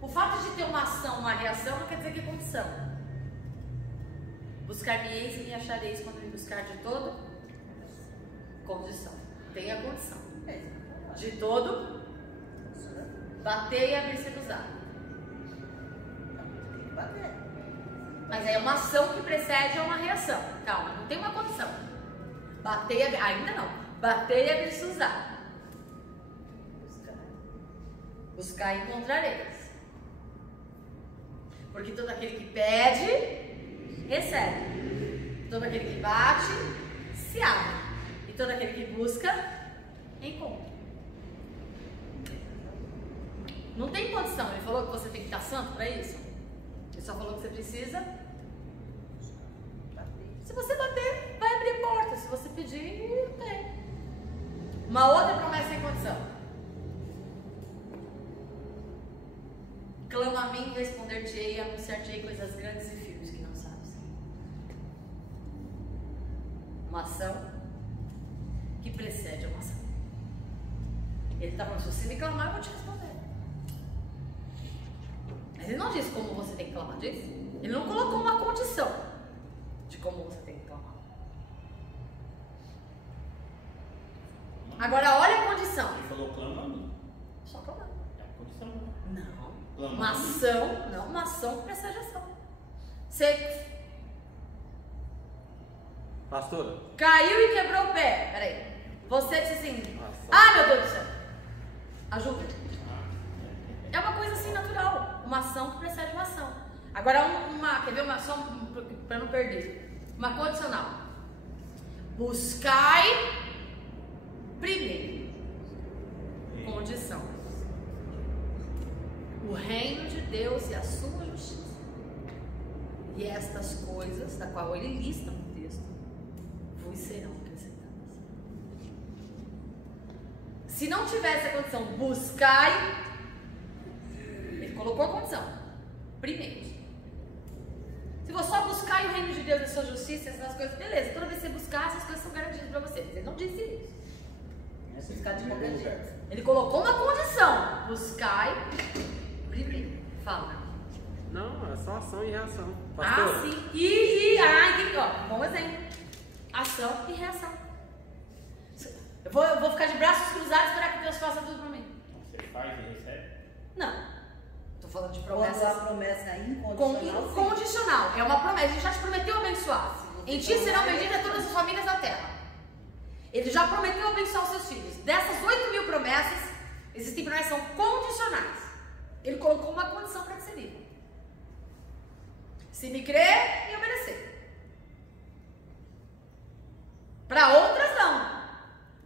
O fato de ter uma ação, uma reação, não quer dizer que é condição. Buscar-me-eis e me achareis quando me buscar de todo. Condição. Tem a condição. De todo. Bater e abrir-se-vos-á. Tem que bater. Mas é uma ação que precede a uma reação. Calma, não tem uma condição. Bater e abrir... Ainda não. Bater e abrir-se-vos-á. Buscar e encontrareis. Porque todo aquele que pede, recebe. Todo aquele que bate, se abre. E todo aquele que busca, encontra. Não tem condição. Ele falou que você tem que estar santo para isso? Ele só falou que você precisa bater. Se você bater, vai abrir porta. Se você pedir, tem. Uma outra promessa sem condição. Clama a mim, responder-te-ei e anunciar-te-ei coisas grandes e firmes que não sabes. Uma ação que precede a uma ação. Ele está falando, se você me clamar, eu vou te responder. Mas ele não disse como você tem que clamar, disse? Ele não colocou uma condição de como você tem que clamar. Agora olha a condição. Ele falou clama a mim. Só clamar. É a condição. Não. Clama Uma a mim. ação, não, uma ação que precede a ação. Você Pastora, caiu e quebrou o pé. Peraí. Você disse assim, Ação. meu Deus do céu. Ajuda. É uma coisa assim natural. Uma ação que precede uma ação. Agora quer ver uma ação para não perder? Uma condicional. Buscai primeiro. Condição. O reino de Deus e a sua justiça. E estas coisas, da qual ele lista no texto, vos serão acrescentadas. Se não tivesse a condição, buscai, ele colocou a condição, primeiro. Se você só buscar o reino de Deus e a sua justiça, essas coisas, beleza, toda vez que você buscar, essas coisas são garantidas para você. Ele não disse isso. É buscar de qualquer jeito. Ele colocou uma condição, buscai primeiro. Fala. não, é só ação e reação. Pastora, Ah, sim. Aqui, ó, bom exemplo. Ação e reação. Eu vou ficar de braços cruzados e esperar que Deus faça tudo pra mim. Você faz e recebe? Não. Tô falando de Quando promessas. a promessa é incondicional, sim. Condicional. É uma promessa. Ele já te prometeu abençoar. Em ti serão benditas todas as famílias da terra. Ele já prometeu abençoar os seus filhos. Dessas 8.000 promessas, existem promessas que são condicionais. Ele colocou uma condição para ser livre. Se me crer e obedecer. Para outras não.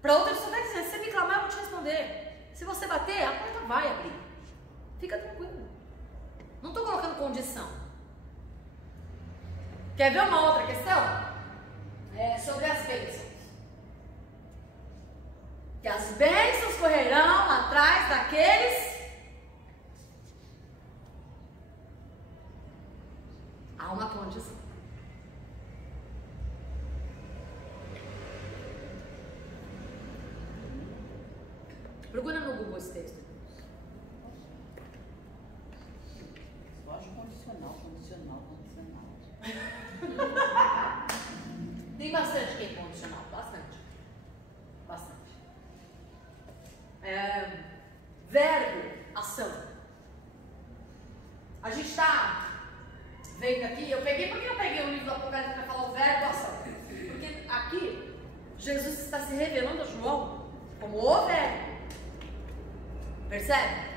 Para outras só vai dizer, se você me clamar eu vou te responder. Se você bater, a porta vai abrir. Fica tranquilo. Não estou colocando condição. Quer ver uma outra questão? É sobre as bênçãos. Que as bênçãos correrão atrás daqueles. Há uma condição. Procura no Google esse texto. Eu acho condicional. Tem bastante que é condicional, bastante. Verbo, ação. A gente está vendo aqui, por que eu peguei o livro do Apocalipse para falar o verbo, ação? Porque aqui, Jesus está se revelando a João como o verbo. Percebe?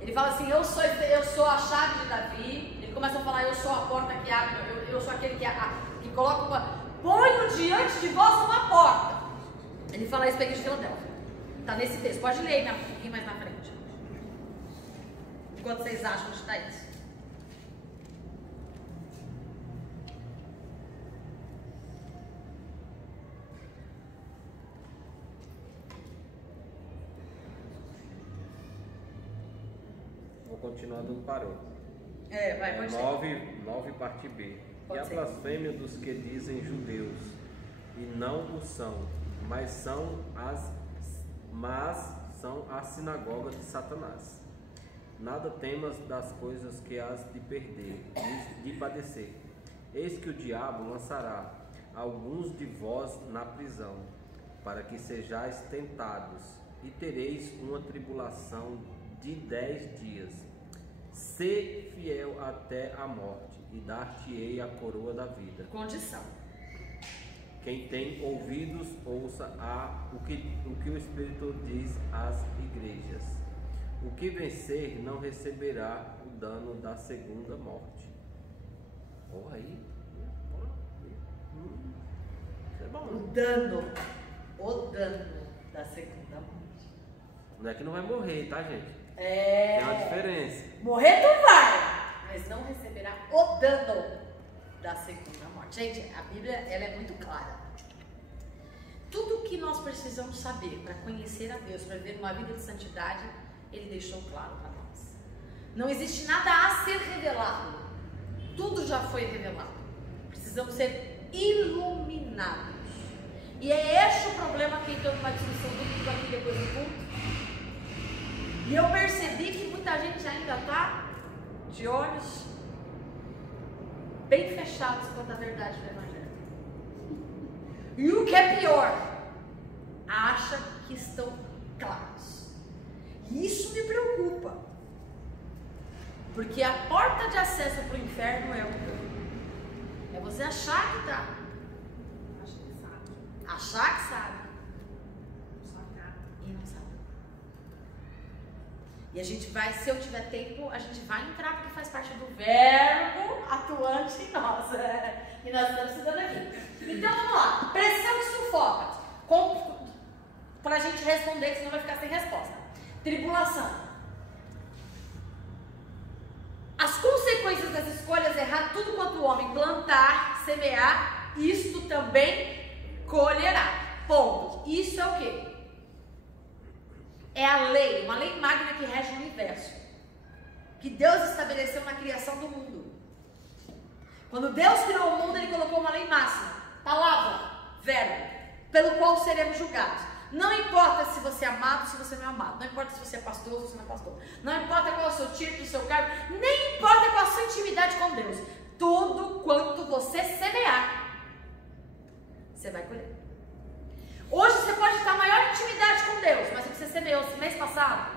Ele fala assim, eu sou a chave de Davi. Ele começa a falar, eu sou a porta que abre, eu sou aquele que coloca ponho diante de vós uma porta. Ele fala isso para a igreja de Filadélfia. Está nesse texto, pode ler um pouquinho mais na frente. Enquanto vocês acham onde está isso. vou continuar do parou. Vai, pode ser. 9 parte B. Pode e a ser. blasfêmia dos que dizem judeus e não o são, mas são a sinagoga de Satanás. Nada temas das coisas que has de perder, de padecer. Eis que o diabo lançará alguns de vós na prisão, para que sejais tentados, e tereis uma tribulação de 10 dias. Sê fiel até a morte, e dar-te-ei a coroa da vida. Condição. Quem tem ouvidos, ouça o que o Espírito diz às igrejas. O que vencer não receberá o dano da segunda morte. Porra aí. Isso é bom. O dano da segunda morte. Não é que não vai morrer, tá, gente? É. Tem uma diferença. Morrer tu vai, mas não receberá o dano da segunda morte. Gente, a Bíblia ela é muito clara. Tudo que nós precisamos saber para conhecer a Deus, para viver uma vida de santidade, Ele deixou claro para nós. Não existe nada a ser revelado. Tudo já foi revelado. Precisamos ser iluminados. E é este o problema que entrou numa discussão comigo aqui depois do culto. E eu percebi que muita gente ainda está de olhos bem fechados quanto à verdade do Evangelho. E o que é pior, acha que estão claros. E isso me preocupa. Porque a porta de acesso para o inferno é o que? É você achar que está. Achar que sabe. E não sabe. E a gente vai, se eu tiver tempo, a gente vai entrar porque faz parte do verbo atuante em nós. E nós estamos estudando aqui. Então vamos lá. Pressão que sufoca. Para a gente responder, senão vai ficar sem resposta. Tribulação. As consequências das escolhas erradas, tudo quanto o homem plantar, semear, isto também colherá. Ponto. Isso é o quê? É a lei, uma lei magna que rege o universo, que Deus estabeleceu na criação do mundo. Quando Deus criou o mundo, Ele colocou uma lei máxima, palavra, verbo, pelo qual seremos julgados. Não importa se você é amado ou se você não é amado, não importa se você é pastor ou se você não é pastor, não importa qual é o seu título, o seu cargo, nem importa qual é a sua intimidade com Deus. Tudo quanto você semear, você vai colher. Hoje você pode estar maior intimidade com Deus, mas o que você semeou no mês passado?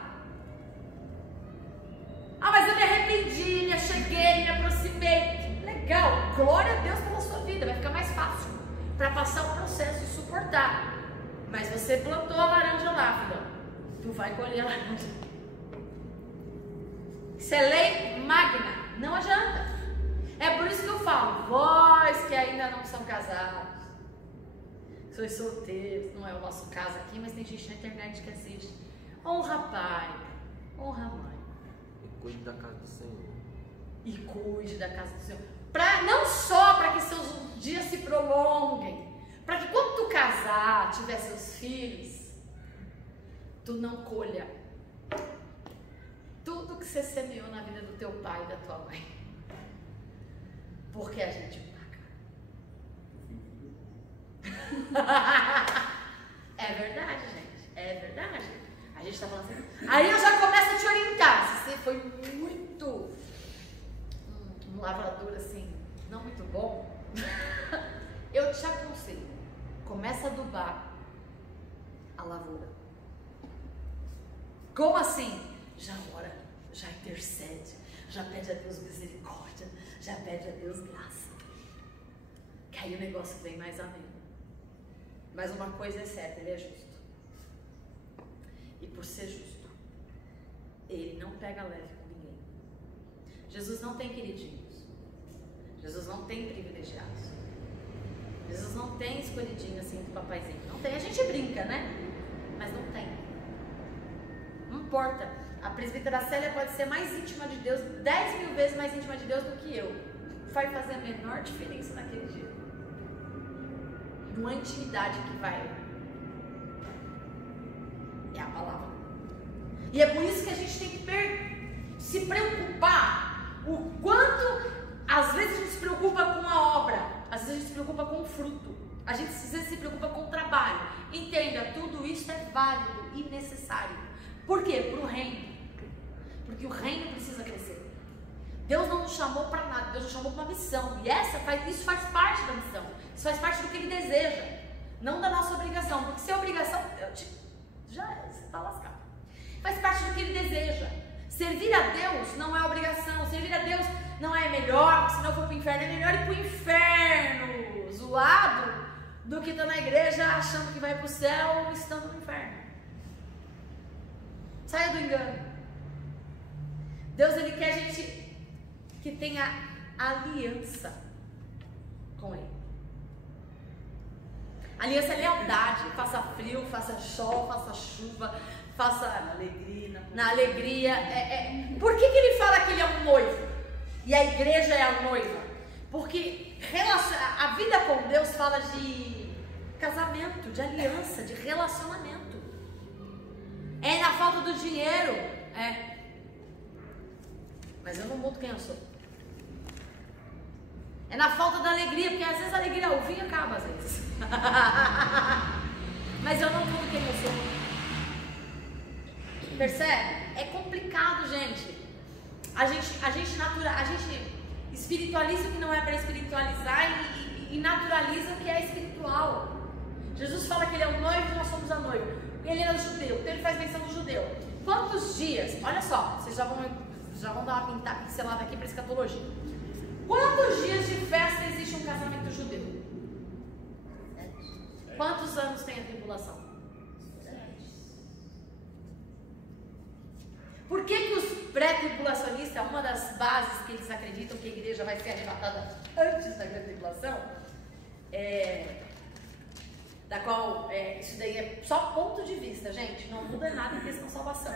Ah, mas eu me arrependi, me acheguei, me aproximei. Legal, glória a Deus pela sua vida, vai ficar mais fácil para passar o processo e suportar. Mas você plantou a laranja lá, filho. Tu vai colher a laranja. Isso é lei magna, não adianta. É por isso que eu falo, vós que ainda não são casados, sois solteiros, não é o nosso caso aqui, mas tem gente na internet que assiste. Honra pai, honra mãe. E cuide da casa do Senhor. E cuide da casa do Senhor. Não só para que seus dias se prolonguem, para que quando tu casar, tiver seus filhos, tu não colha tudo que você semeou na vida do teu pai e da tua mãe. Porque a gente é verdade, gente. É verdade. A gente tá falando assim. Aí eu já começo a te orientar. Se você foi muito um lavrador assim, não muito bom, eu te aconselho. Começa a adubar a lavoura. Como assim? Já ora, já intercede, já pede a Deus misericórdia, já pede a Deus graça. Que aí o negócio vem mais ameno. Mas uma coisa é certa, Ele é justo. E por ser justo, Ele não pega leve com ninguém. Jesus não tem queridinhos. Jesus não tem privilegiados. Jesus não tem escolhidinho assim do papaizinho. Não tem. A gente brinca, né? Mas não tem. Não importa. A presbítera Célia pode ser mais íntima de Deus, 10 mil vezes mais íntima de Deus do que eu. Vai fazer a menor diferença naquele dia. Não é intimidade que vai. É a palavra. E é por isso que a gente tem que se preocupar o quanto, às vezes a gente se preocupa com a obra, às vezes a gente se preocupa com o fruto, a gente às vezes se preocupa com o trabalho. Entenda, tudo isso é válido e necessário. Por quê? Para o reino. Porque o reino precisa crescer. Deus não nos chamou para nada, Deus nos chamou para uma missão. E isso faz parte da missão. Isso faz parte do que Ele deseja. Não da nossa obrigação. Porque se é obrigação, você está lascado. Faz parte do que Ele deseja. Servir a Deus não é obrigação. Servir a Deus não é melhor, porque se não for para o inferno, é melhor ir para o inferno zoado do que estar na igreja achando que vai para o céu estando no inferno. Saia do engano. Deus, Ele quer a gente que tenha aliança com Ele. Aliança é lealdade. Faça frio, faça sol, faça chuva, faça na alegria. Na alegria. Por que Ele fala que Ele é um noivo? E a igreja é a noiva. Porque a vida com Deus fala de casamento, de aliança, de relacionamento. É na falta do dinheiro, mas eu não mudo quem eu sou. É na falta da alegria, porque às vezes a alegria, o vinho acaba às vezes. Mas eu não mudo quem eu sou. Percebe? É complicado, gente. A gente espiritualiza o que não é para espiritualizar e naturaliza o que é espiritual. Jesus fala que ele é o noivo e nós somos a noiva. Ele era judeu, então ele faz menção do judeu. Quantos dias? Olha só, vocês já vão dar uma pincelada aqui para escatologia. Quantos dias de festa existe um casamento judeu? Quantos anos tem a tribulação? Por que os pré-tribulacionistas, uma das bases que eles acreditam que a igreja vai ser arrebatada antes da grande tribulação, da qual, isso daí é só ponto de vista, gente, não muda nada em questão de salvação.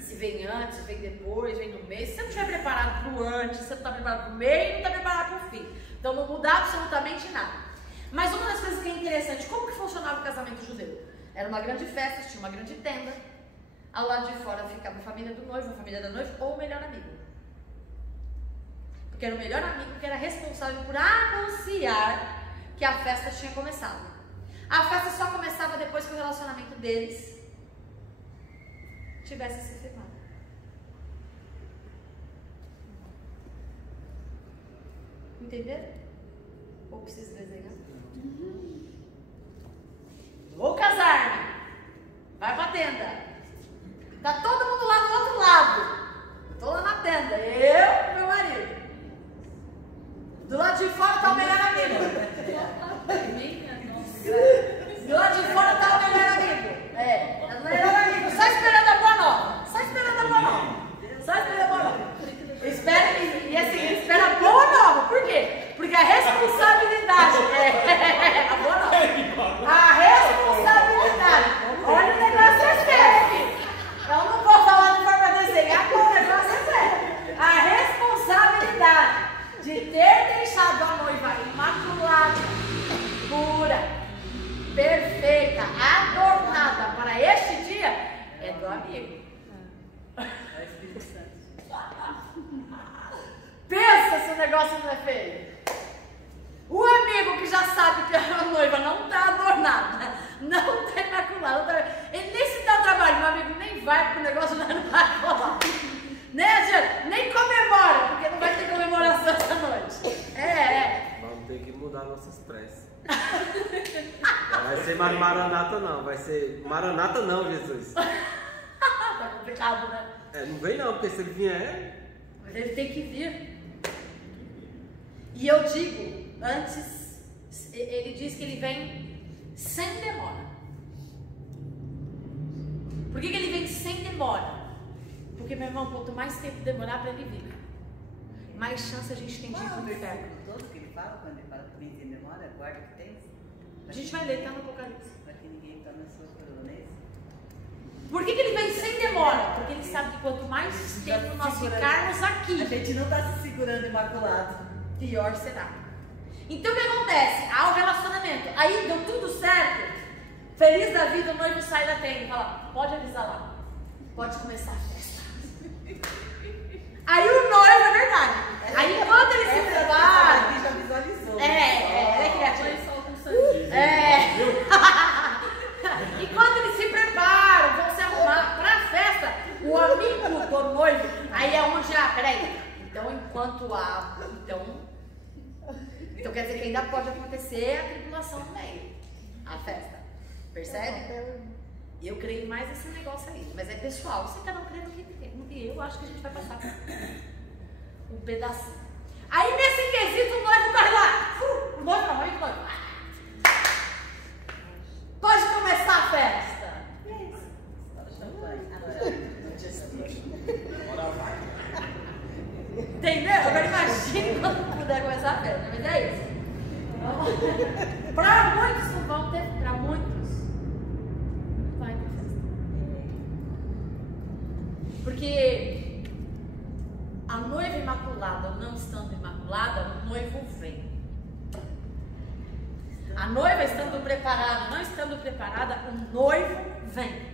Se vem antes, vem depois, vem no meio, se você não estiver preparado para o antes, se você não está preparado para o meio, não está preparado para o fim. Então não muda absolutamente nada. Mas uma das coisas que é interessante, como que funcionava o casamento judeu? Era uma grande festa, tinha uma grande tenda, ao lado de fora ficava a família do noivo, a família da noiva ou o melhor amigo. Porque era o melhor amigo que era responsável por anunciar que a festa tinha começado. A festa só começava depois que o relacionamento deles tivesse se firmado. Entenderam? Ou preciso desenhar? Vou casar-me. Vai pra tenda. Tá todo mundo lá do outro lado. Eu tô lá na tenda. Eu e meu marido. Do lado de fora tá o melhor amigo. Do lado de fora tá o melhor amigo. É o melhor amigo. Só esperando a boa nova. Só esperando a boa nova. Só esperando a boa nova. Espera a boa nova. Por quê? Porque a responsabilidade a boa nova. A responsabilidade. Olha, o negócio é sério aqui. Eu não vou falar de forma a desenhar, porque o negócio é sério. A responsabilidade de ter deixado a noiva imaculada, pura, perfeita, adornada para este dia é do amigo. Pensa se o negócio não é feio. O amigo que já sabe que a noiva não está adornada, não está imaculada, ele nem se dá o trabalho, meu amigo nem vai, porque o negócio não vai rolar. Nem comemora, porque não vai ter comemoração essa noite. Vamos ter que mudar nossas preces. Vai ser mais Maranata não, vai ser Maranata não, Jesus. Tá complicado, né? Não vem não, porque se ele vier... Mas ele tem que vir. E eu digo, antes, ele diz que ele vem sem demora. Por que ele vem sem demora? Porque, meu irmão, quanto mais tempo demorar para ele vir, mais chance a gente tem de ir pro inferno. Todo que ele fala, quando ele fala que vem sem memória, guarda que tem. A gente vai ler, tá no Apocalipse. Para que ninguém tome a sua coroa. Por que ele vem sem demora? Porque ele sabe que quanto mais tempo nós ficarmos aqui, a gente não está se segurando imaculado, pior será. Então o que acontece? Há um relacionamento. Aí deu tudo certo. Feliz da vida, o noivo sai da tenda e fala: pode avisar lá, pode começar a festa. Aí o noivo, é verdade. Aí quando ele se prepara, já visualizou. Ela é criativa. E quando eles se preparam, vão se arrumar para a festa, o amigo do noivo, aí é onde peraí. Então enquanto então quer dizer que ainda pode acontecer a tribulação no meio, a festa. Percebe? Eu creio mais nesse negócio aí, mas é pessoal. Você cada um crê no que eu acho que a gente vai passar um pedacinho. Aí nesse quesito o noivo corre lá. O noivo não, o noivo. Pode começar a festa. E é isso. Entendeu? Agora imagine quando puder começar a festa. Mas é isso. Para muitos não vão ter, para muitos vai ter festa. Porque a noiva imaculada imaculada ou não estando imaculada, o noivo vem. A noiva estando preparada ou não estando preparada, o noivo vem.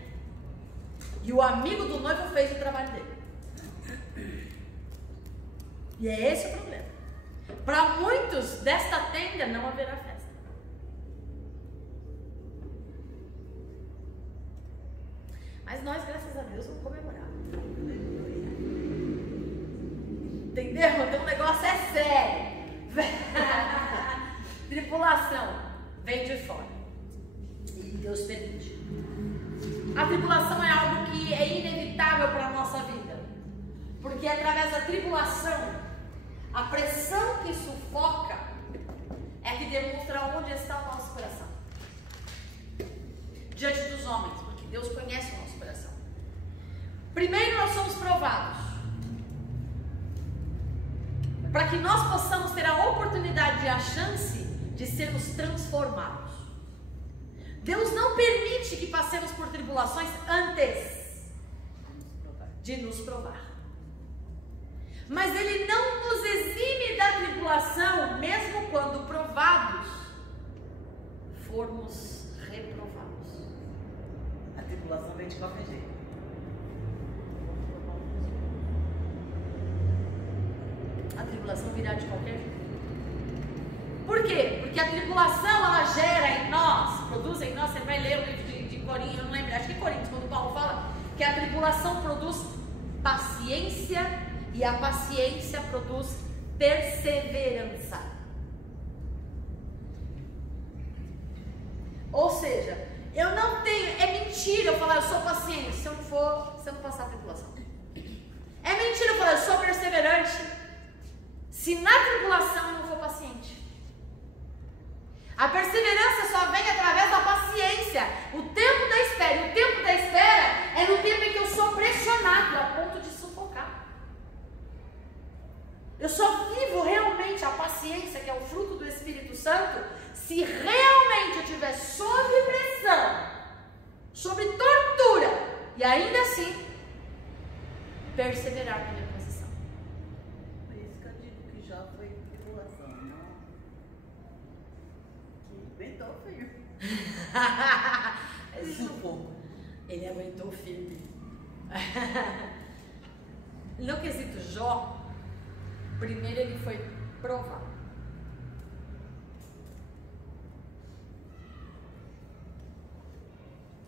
E o amigo do noivo fez o trabalho dele. E é esse o problema. Para muitos desta tenda não haverá festa. Mas nós, graças a Deus, vamos comemorar. Entendeu? Então o negócio é sério. Tribulação vem de fora. E Deus permite. A tribulação é algo que é inevitável para a nossa vida. Porque é através da tribulação, a pressão que sufoca é que demonstra onde está o nosso coração. Diante dos homens, porque Deus conhece o nosso coração. Primeiro nós somos provados. Para que nós possamos ter a oportunidade e a chance de sermos transformados. Deus não permite que passemos por tribulações antes de nos provar. Mas Ele não nos exime da tribulação, mesmo quando provados, formos reprovados. A tribulação vem de qualquer jeito. A tribulação virá de qualquer jeito. Por quê? Porque a tribulação, ela gera em nós, produz em nós. Você vai ler o livro de Coríntios, eu não lembro, acho que é Coríntios, quando Paulo fala que a tribulação produz paciência e a paciência produz perseverança. Ou seja, eu não tenho, é mentira eu falar eu sou paciente se eu não passar a tribulação. É mentira eu falar eu sou perseverante se na tribulação eu não for paciente. A perseverança só vem através da paciência. O tempo da espera. E o tempo da espera é no tempo em que eu sou pressionado a ponto de sufocar. Eu só vivo realmente a paciência, que é o fruto do Espírito Santo, se realmente eu estiver sob pressão, sob tortura, e ainda assim perseverar na minha posição. Por isso que eu digo que Jó foi tribulação, não? Que aguentou firme. É sufoco. Ele aguentou firme. No quesito Jó, primeiro ele foi provado.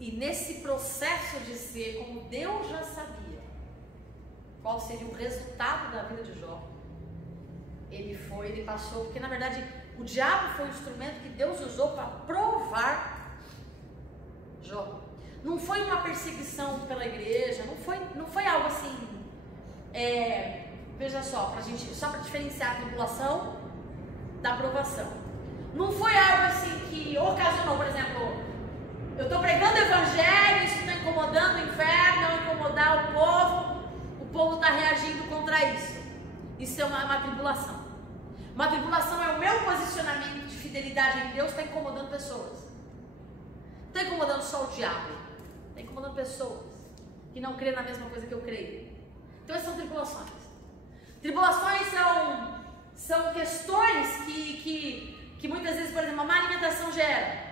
E nesse processo de ser como Deus já sabia qual seria o resultado da vida de Jó, ele passou, porque na verdade o diabo foi o instrumento que Deus usou para provar Jó. Não foi uma perseguição pela igreja, não foi algo assim, veja só, só para diferenciar a tribulação da provação. Não foi algo assim que ocasionou, por exemplo, eu estou pregando o evangelho, isso está incomodando o inferno, não incomodar o povo está reagindo contra isso. Isso é uma tribulação. Uma tribulação é o meu posicionamento de fidelidade em Deus, está incomodando pessoas. Não está incomodando só o diabo, está incomodando pessoas que não creem na mesma coisa que eu creio. Então essas são tribulações. Tribulações são questões que muitas vezes, por exemplo, a má alimentação gera.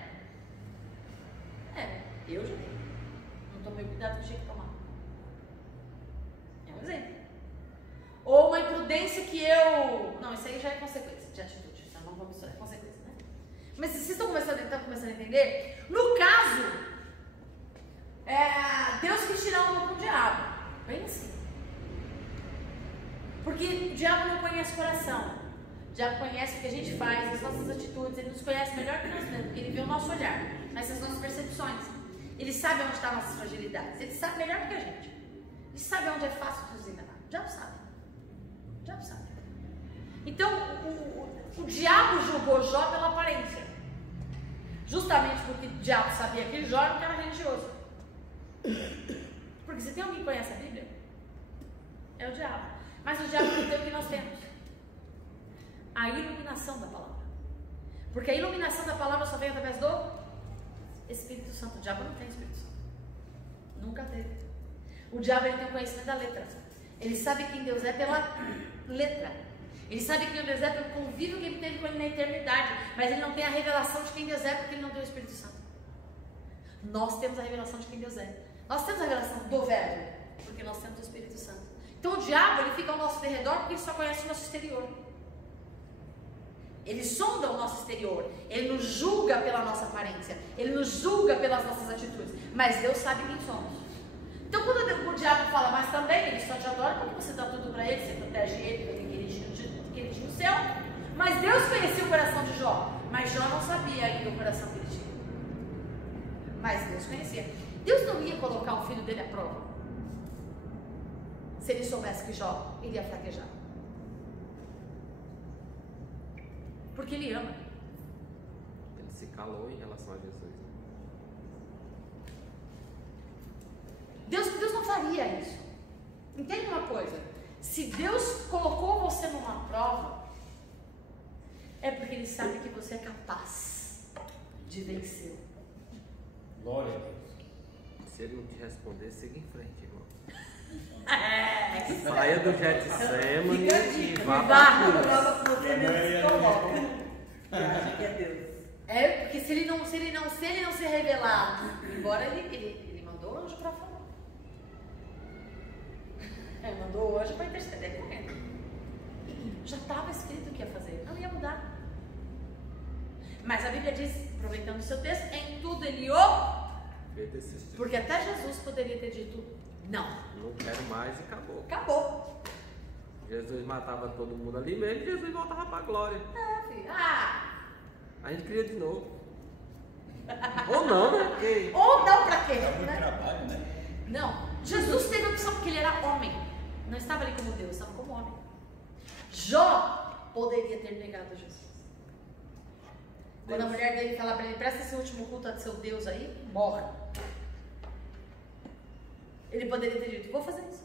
Eu já não tomei o cuidado que tinha que tomar. É um exemplo. Ou uma imprudência que não, isso aí já é consequência de atitude. Então não vamos misturar, é consequência, né? Mas se vocês estão começando a entender, no caso, Deus quis tirar um com o diabo. Bem assim. Porque o diabo não conhece o coração. O diabo conhece o que a gente faz, as nossas atitudes. Ele nos conhece melhor que nós mesmos, porque ele vê o nosso olhar, essas nossas percepções. Ele sabe onde estão nossas fragilidades. Ele sabe melhor do que a gente. Ele sabe onde é fácil de nos enganar. O diabo sabe. O diabo sabe. Então, o diabo julgou Jó pela aparência. Justamente porque o diabo sabia que Jó era um cara religioso. Porque se tem alguém que conhece a Bíblia, é o diabo. Mas o diabo não tem o que nós temos. A iluminação da palavra. Porque a iluminação da palavra só vem através do Espírito Santo. O diabo não tem Espírito Santo. Nunca teve. O diabo ele tem o conhecimento da letra. Ele sabe quem Deus é pela letra. Ele sabe quem Deus é pelo convívio que ele teve com ele na eternidade. Mas ele não tem a revelação de quem Deus é porque ele não deu o Espírito Santo. Nós temos a revelação de quem Deus é. Nós temos a revelação do Verbo porque nós temos o Espírito Santo. Então o diabo, ele fica ao nosso derredor porque ele só conhece o nosso exterior. Ele sonda o nosso exterior. Ele nos julga pela nossa aparência. Ele nos julga pelas nossas atitudes. Mas Deus sabe quem somos. Então quando o diabo fala, mas também ele só te adora porque você dá tudo para ele, você protege ele, ele tinha o céu. Mas Deus conhecia o coração de Jó. Mas Jó não sabia ainda o coração que ele tinha. Mas Deus conhecia. Deus não ia colocar o filho dele à prova se ele soubesse que Jó iria fraquejar. Porque ele ama. Ele se calou em relação a Jesus. Deus não faria isso. Entende uma coisa? Se Deus colocou você numa prova, é porque Ele sabe que você é capaz de vencer. Glória a Deus. Se ele não te responder, siga em frente, irmão. É, Saia do Getsemane e vá Vá, para a cruz. prova que você mesmo se coloca. Você acha que é Deus. É, porque se ele não se revelar, embora ele mandou o anjo para falar. Ele mandou o anjo para interceder com ele. Já estava escrito o que ia fazer, não ia mudar. Mas a Bíblia diz, aproveitando o seu texto, em tudo ele porque até Jesus poderia ter dito não. Não quero mais e acabou. Acabou. Jesus matava todo mundo ali mesmo e Jesus voltava para a glória. É, filho. A gente cria de novo. Ou não, né? Porque... Ou não, pra quê? Dá muito Né? trabalho, né? Não. Jesus teve a opção porque ele era homem. Não estava ali como Deus, estava como homem. Jó poderia ter negado Jesus. Quando a mulher dele fala para ele, presta esse último culto a seu Deus aí, morre. Ele poderia ter dito, vou fazer isso.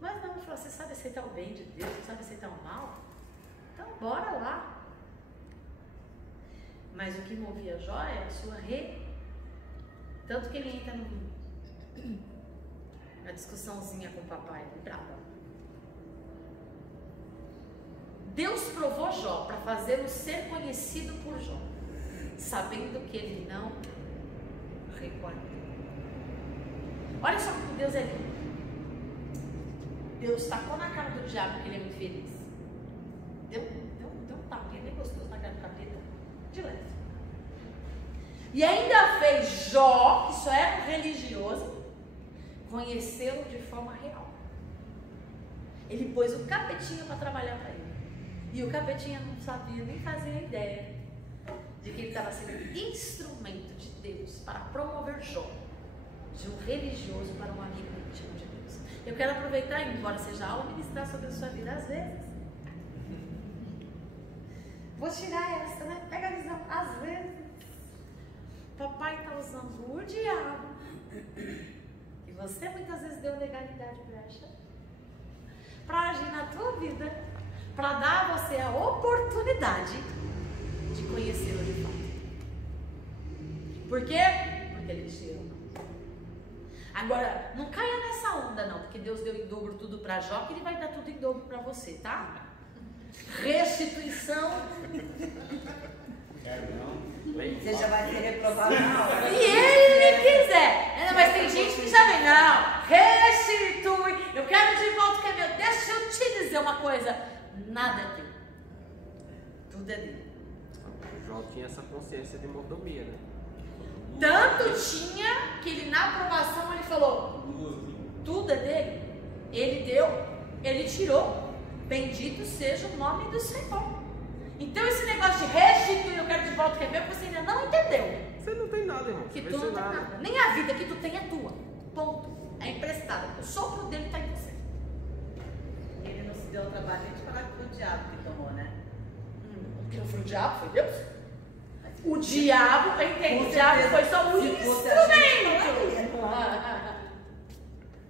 Mas não, ele falou, você sabe aceitar o bem de Deus, você sabe aceitar o mal? Então bora lá. Mas o que movia Jó é a sua Tanto que ele entra na discussãozinha com o papai, ele brava. Deus provou Jó para fazê-lo ser conhecido por Jó, sabendo que ele não recuaria. Olha só como Deus é lindo. Deus tacou na cara do diabo que ele é muito feliz. Deu um tapinha bem gostoso na cara do capeta, de leve. E ainda fez Jó, que só era um religioso, conhecê-lo de forma real. Ele pôs o capetinha para trabalhar para ele. E o capetinha não sabia, nem fazia ideia de que ele estava sendo instrumento de Deus para promover Jó, de um religioso para um amigo íntimo de Deus. Eu quero aproveitar, embora seja aula, ministrar sobre a sua vida às vezes. Vou tirar essa, né? Pega a visão. Às vezes, papai está usando o diabo. E você muitas vezes deu legalidade brecha para agir na tua vida, para dar a você a oportunidade de conhecê-lo de fato. Por quê? Porque ele te ama. Agora, não caia nessa onda não, porque Deus deu em dobro tudo para Jó, que ele vai dar tudo em dobro para você, tá? Restituição. Quero não. Você já vai ser reprovado na hora. Se ele quiser. Mas tem gente que já vem, não, restitui. Eu quero de volta o que é meu. Deixa eu te dizer uma coisa. Nada é teu. Tudo é dele. O Jó tinha essa consciência de mordomia, né? Tanto tinha que ele na aprovação ele falou, tudo é dele. Ele deu, ele tirou. Bendito seja o nome do Senhor. Então esse negócio de restituir, eu quero de volta o que é meu, você ainda não entendeu. Você não tem nada, irmão. Que Você tu vai não ser tem nada. Nem a vida que tu tem é tua. Ponto. É emprestada. O sopro dele está em você. Ele não se deu o trabalho de falar que foi o diabo que tomou, né? Que não foi o diabo, foi Deus. O diabo, eu entendo, Com o diabo certeza, foi só um se fosse a gente, instrumento.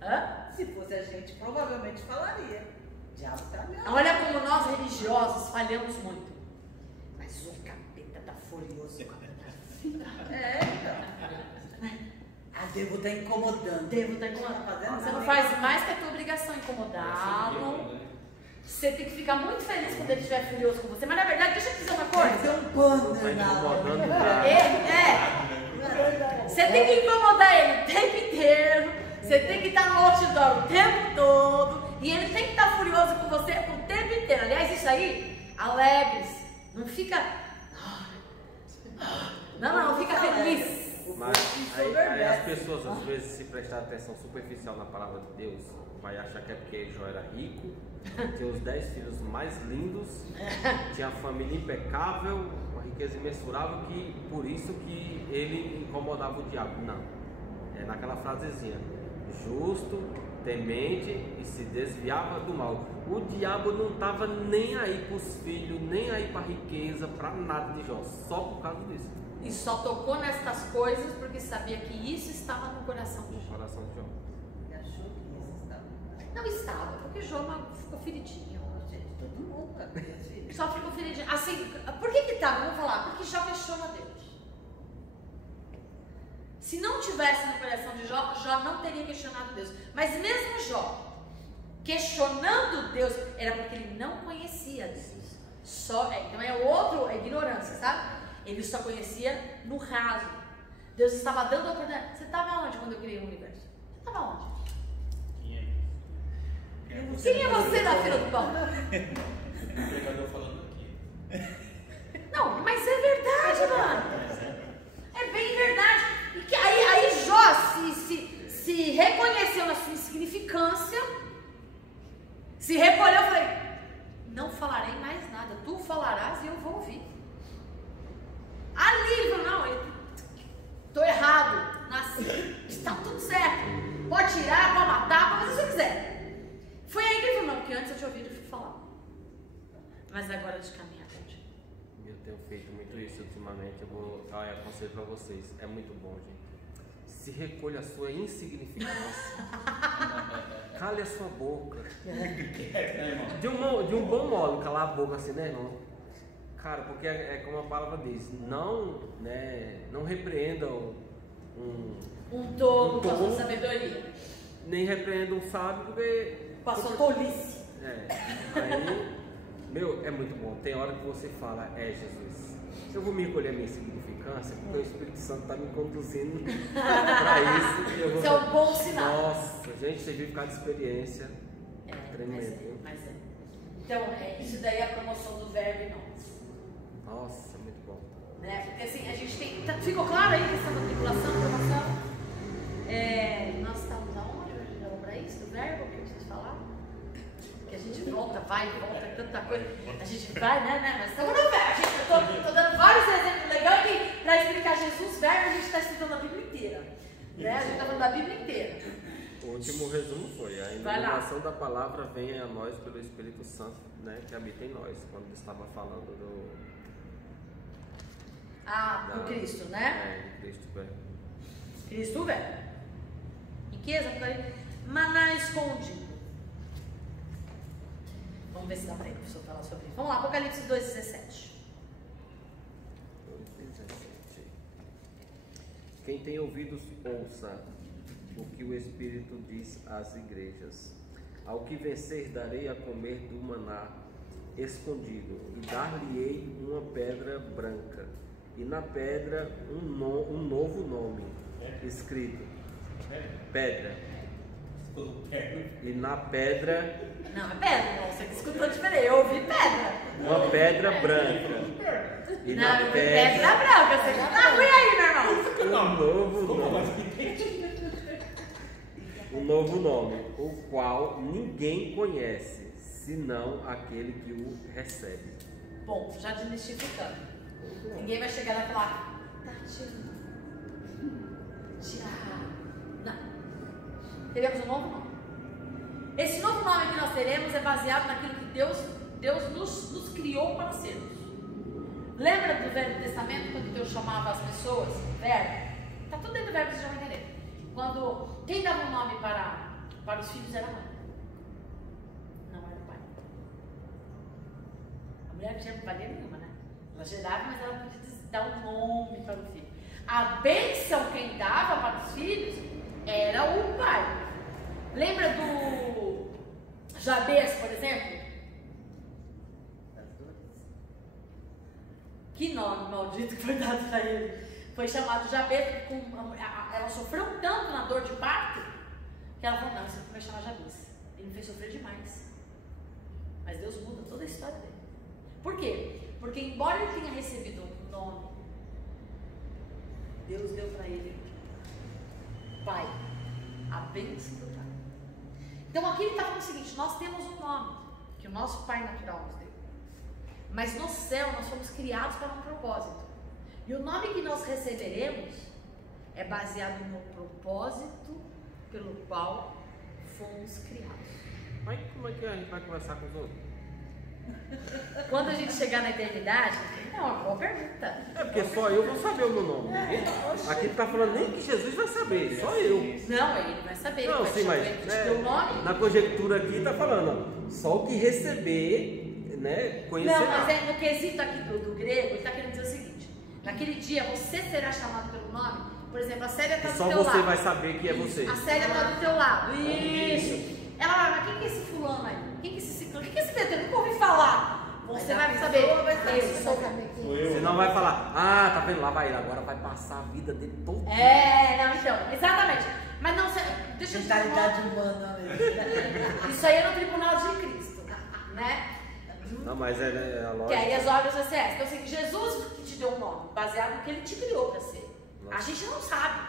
Hã? Se fosse a gente, provavelmente falaria. O diabo tá mesmo. Olha como nós religiosos falhamos muito. Mas o capeta tá furioso. O capeta tá... É, então. devo estar incomodando. Devo estar incomodando. Fazendo Você não nada. faz mais que a tua obrigação incomodá-lo. Você tem que ficar muito feliz quando ele estiver furioso com você. Mas na verdade, deixa eu te dizer uma Vai coisa. ser um pano Tá na incomodando Você tem que incomodar ele o tempo inteiro. Você tem que estar no outdoor o tempo todo. E ele tem que estar furioso com você o tempo inteiro. Aliás, isso aí, alegres. Não fica. Não, fica feliz. Mas aí as pessoas às vezes, se prestar atenção superficial na palavra de Deus, vai achar que é porque Jó era rico, tinha os 10 filhos mais lindos, tinha a família impecável, uma riqueza imensurável, que por isso que ele incomodava o diabo. Não, é naquela frasezinha: justo, temente e se desviava do mal. O diabo não estava nem aí para os filhos, nem aí para a riqueza, para nada de Jó, só por causa disso. E só tocou nestas coisas porque sabia que isso estava no coração de Jó. Coração de Jó. Ele achou que isso estava. Não estava, porque Jó ficou feridinho. Gente, todo mundo acredita assim. Só ficou feridinho. Assim, por que estava? Vamos falar. Porque Jó questiona Deus. Se não tivesse no coração de Jó, Jó não teria questionado Deus. Mas mesmo Jó questionando Deus, era porque ele não conhecia Deus. Então é outro, é ignorância, sabe? Ele só conhecia no raso. Deus estava dando a oportunidade. Você estava onde quando eu criei o universo? Você estava onde? Quem é você na fila do pão? O pregador falando aqui. Não, mas é verdade, mano. É bem verdade. E que aí Jó se reconheceu na sua insignificância, se recolheu e falei: não falarei mais nada, tu falarás e eu vou ouvir. Ali ele falou: não, estou errado, nasci, está tudo certo, pode tirar, pode matar, pode fazer o que você quiser. Foi aí que ele falou: não, porque antes eu tinha ouvido falar, mas agora eu te caminhar contigo. Eu tenho feito muito isso ultimamente. Eu aconselho para vocês, é muito bom, gente. Se recolha a sua insignificância. Cale a sua boca. De um bom modo, calar a boca assim, né, irmão? Cara, porque é como a palavra diz: não repreenda um tolo com a sua sabedoria. Nem repreenda um sábio, porque Passou tolice. Aí, é muito bom. Tem hora que você fala: Jesus, eu vou me recolher a minha insignificância, porque o Espírito Santo está me conduzindo para isso. Isso é um bom sinal. Nossa, gente, você viu cada experiência tremenda. Mas é. Então, isso daí é a promoção do verbo em nós. Nossa, muito bom. Né? Porque assim, a gente tem. Ficou claro aí questão da tribulação, promoção? Nós estamos aonde hoje? Vamos para isso? Do verbo que eu preciso falar? Que a gente volta, vai, volta, tanta coisa. A gente vai, né? Mas estamos no verbo. Eu tô dando vários exemplos legais que para explicar Jesus, verbo, a gente está estudando a Bíblia inteira. Né? A gente está falando da Bíblia inteira. O último resumo foi: a iluminação da palavra vem a nós pelo Espírito Santo, né, que habita em nós, quando ele estava falando do Cristo, né? Do Cristo, velho. Cristo, velho. Riqueza, maná escondido. Vamos ver se dá para ele, professor, falar sobre isso. Vamos lá, Apocalipse 2,17. Quem tem ouvidos, ouça o que o Espírito diz às igrejas. Ao que vencer, darei a comer do maná escondido, e dar-lhe-ei uma pedra branca, e na pedra um novo nome escrito: pedra. E na pedra. Não, é pedra, não, você que escutou diferente. Eu ouvi pedra. Uma pedra branca. E na pedra branca, você já tá ruim aí, meu irmão. Um novo nome, o qual ninguém conhece, senão aquele que o recebe. Bom, já desmistificando. Ninguém vai chegar lá e falar: tá tirando. Não. Teremos um novo nome. Esse novo nome que nós teremos é baseado naquilo que Deus nos criou para sermos. Lembra do Velho Testamento, quando Deus chamava as pessoas? Verbo? Está tudo dentro do verbo, vocês já vão entender. Quando quem dava um nome para os filhos era a mãe, não era o pai. A mulher não tinha valia nenhuma, né? Ela gerava, mas ela podia dar um nome para o filho. A bênção quem dava para os filhos era o pai. Lembra do Jabez, por exemplo? Que nome maldito que foi dado para ele. Foi chamado Jabez, ela sofreu tanto na dor de parto, que ela falou, não, você não vai chamar Jabez. Ele me fez sofrer demais. Mas Deus muda toda a história dele. Por quê? Porque embora ele tenha recebido um nome, Deus deu para ele pai, a bênção do pai. Então aqui ele está falando o seguinte, nós temos um nome, que o nosso pai natural nos deu. Mas no céu nós fomos criados para um propósito. E o nome que nós receberemos é baseado no propósito pelo qual fomos criados. Mas como é que a gente vai conversar com os outros? Quando a gente chegar na eternidade, é uma boa pergunta. É porque só eu vou saber o meu nome. Aqui está falando nem que Jesus vai saber, só eu. Não, ele vai saber. Não, ele sim, vai mas te deu o nome. na conjectura aqui está falando, ó, só o que receber, né, conhecerá. Não, mas no quesito aqui do grego, ele está querendo dizer o seguinte: naquele dia você será chamado pelo nome. Por exemplo, a Célia está do teu lado. Só você vai saber que é você. A Célia está do teu lado. Isso. Ela vai, mas quem que é esse fulano aí? Quem que é esse ciclano? Quem que é esse Pedro? Eu nunca ouvi falar. Você vai saber. Eu sou o Você não vai falar, ah, tá vendo, lá vai ele, agora vai passar a vida dele toda. não, então, exatamente. Mas não, deixa eu te Mentalidade humana mesmo. Isso aí é no tribunal de Cristo, né? Não, mas é a Que lógica. aí as obras vai ser essa. Então, assim, Jesus que te deu um nome, baseado no que ele te criou para ser. A gente não sabe.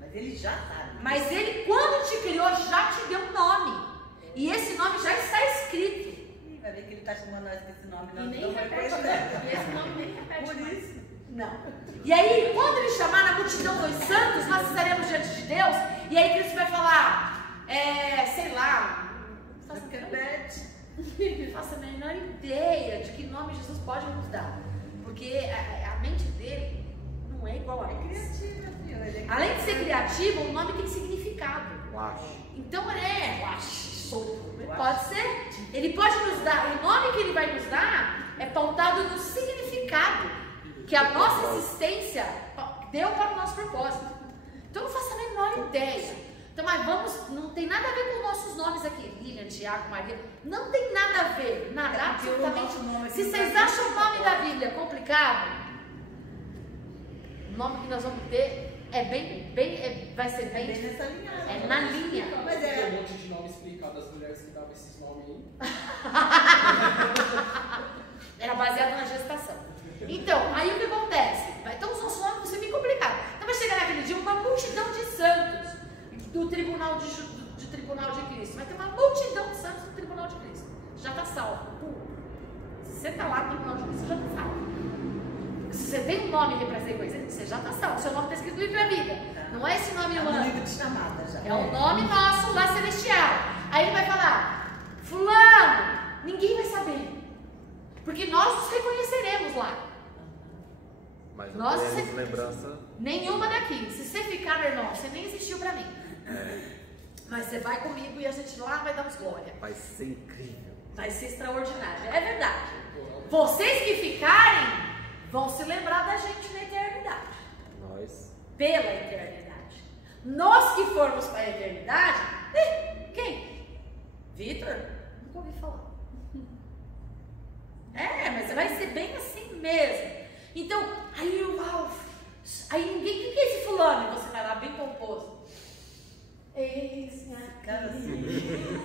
Mas ele já sabe. Mas ele, quando te criou, já te deu um nome. E esse nome já está escrito. Ih, vai ver que ele está chamando nós com esse nome. E Nós nem não vai repete, conhecer. e esse nome nem repete Por mais. isso. Não. E aí, quando ele chamar na multidão dos santos, nós estaremos diante de Deus. E aí Cristo vai falar, sei lá, não faço a menor ideia de que nome Jesus pode nos dar. Porque a mente dele não é igual a É nossa. criativo, filho. Ele é Além de ser criativo, o nome tem significado. Lacho. Então solto. Pode ser. Ele pode nos dar, o nome que ele vai nos dar é pautado no significado que a nossa existência deu para o nosso propósito. Então eu não faço a menor ideia. Então, mas não tem nada a ver com os nossos nomes aqui, Lilian, Tiago, Maria. Não tem nada a ver, nada, absolutamente. Se vocês acham o nome da Bíblia complicado, o nome que nós vamos ter vai ser bem nessa linha. é na linha. Mas Tem um monte de nome explicado das mulheres que davam esses nomes aí. Era baseado na gestação. Então, aí o que acontece? Então os nossos nomes vão ser bem complicados. Então vai chegar naquele dia uma multidão de santos do tribunal de Cristo. Vai ter uma multidão de santos do tribunal de Cristo. Já está salvo. Se você está lá no tribunal de Cristo, você já está salvo. Se você tem um nome para ser coisa, você já está salvo. Seu nome está escrito no livro da vida. Não é esse nome é um humano. livro de chamada já. É o nome nosso lá celestial. Aí ele vai falar, fulano, ninguém vai saber. Porque nós nos reconheceremos lá. Mas Nós não temos sempre- lembrança. Nenhuma daqui. Se você ficar, meu irmão, você nem existiu pra mim. Mas você vai comigo e a gente lá vai dar uns glória. Vai ser incrível. Vai ser extraordinário. É verdade. Vocês que ficarem vão se lembrar da gente na eternidade. Nós. Pela eternidade. Nós que formos para a eternidade, quem? Vitor? Nunca ouvi falar. Mas vai ser bem assim mesmo. Então, aí ninguém, quem que é esse fulano? E você vai lá bem pomposo. Eis-me Cara, aqui. assim.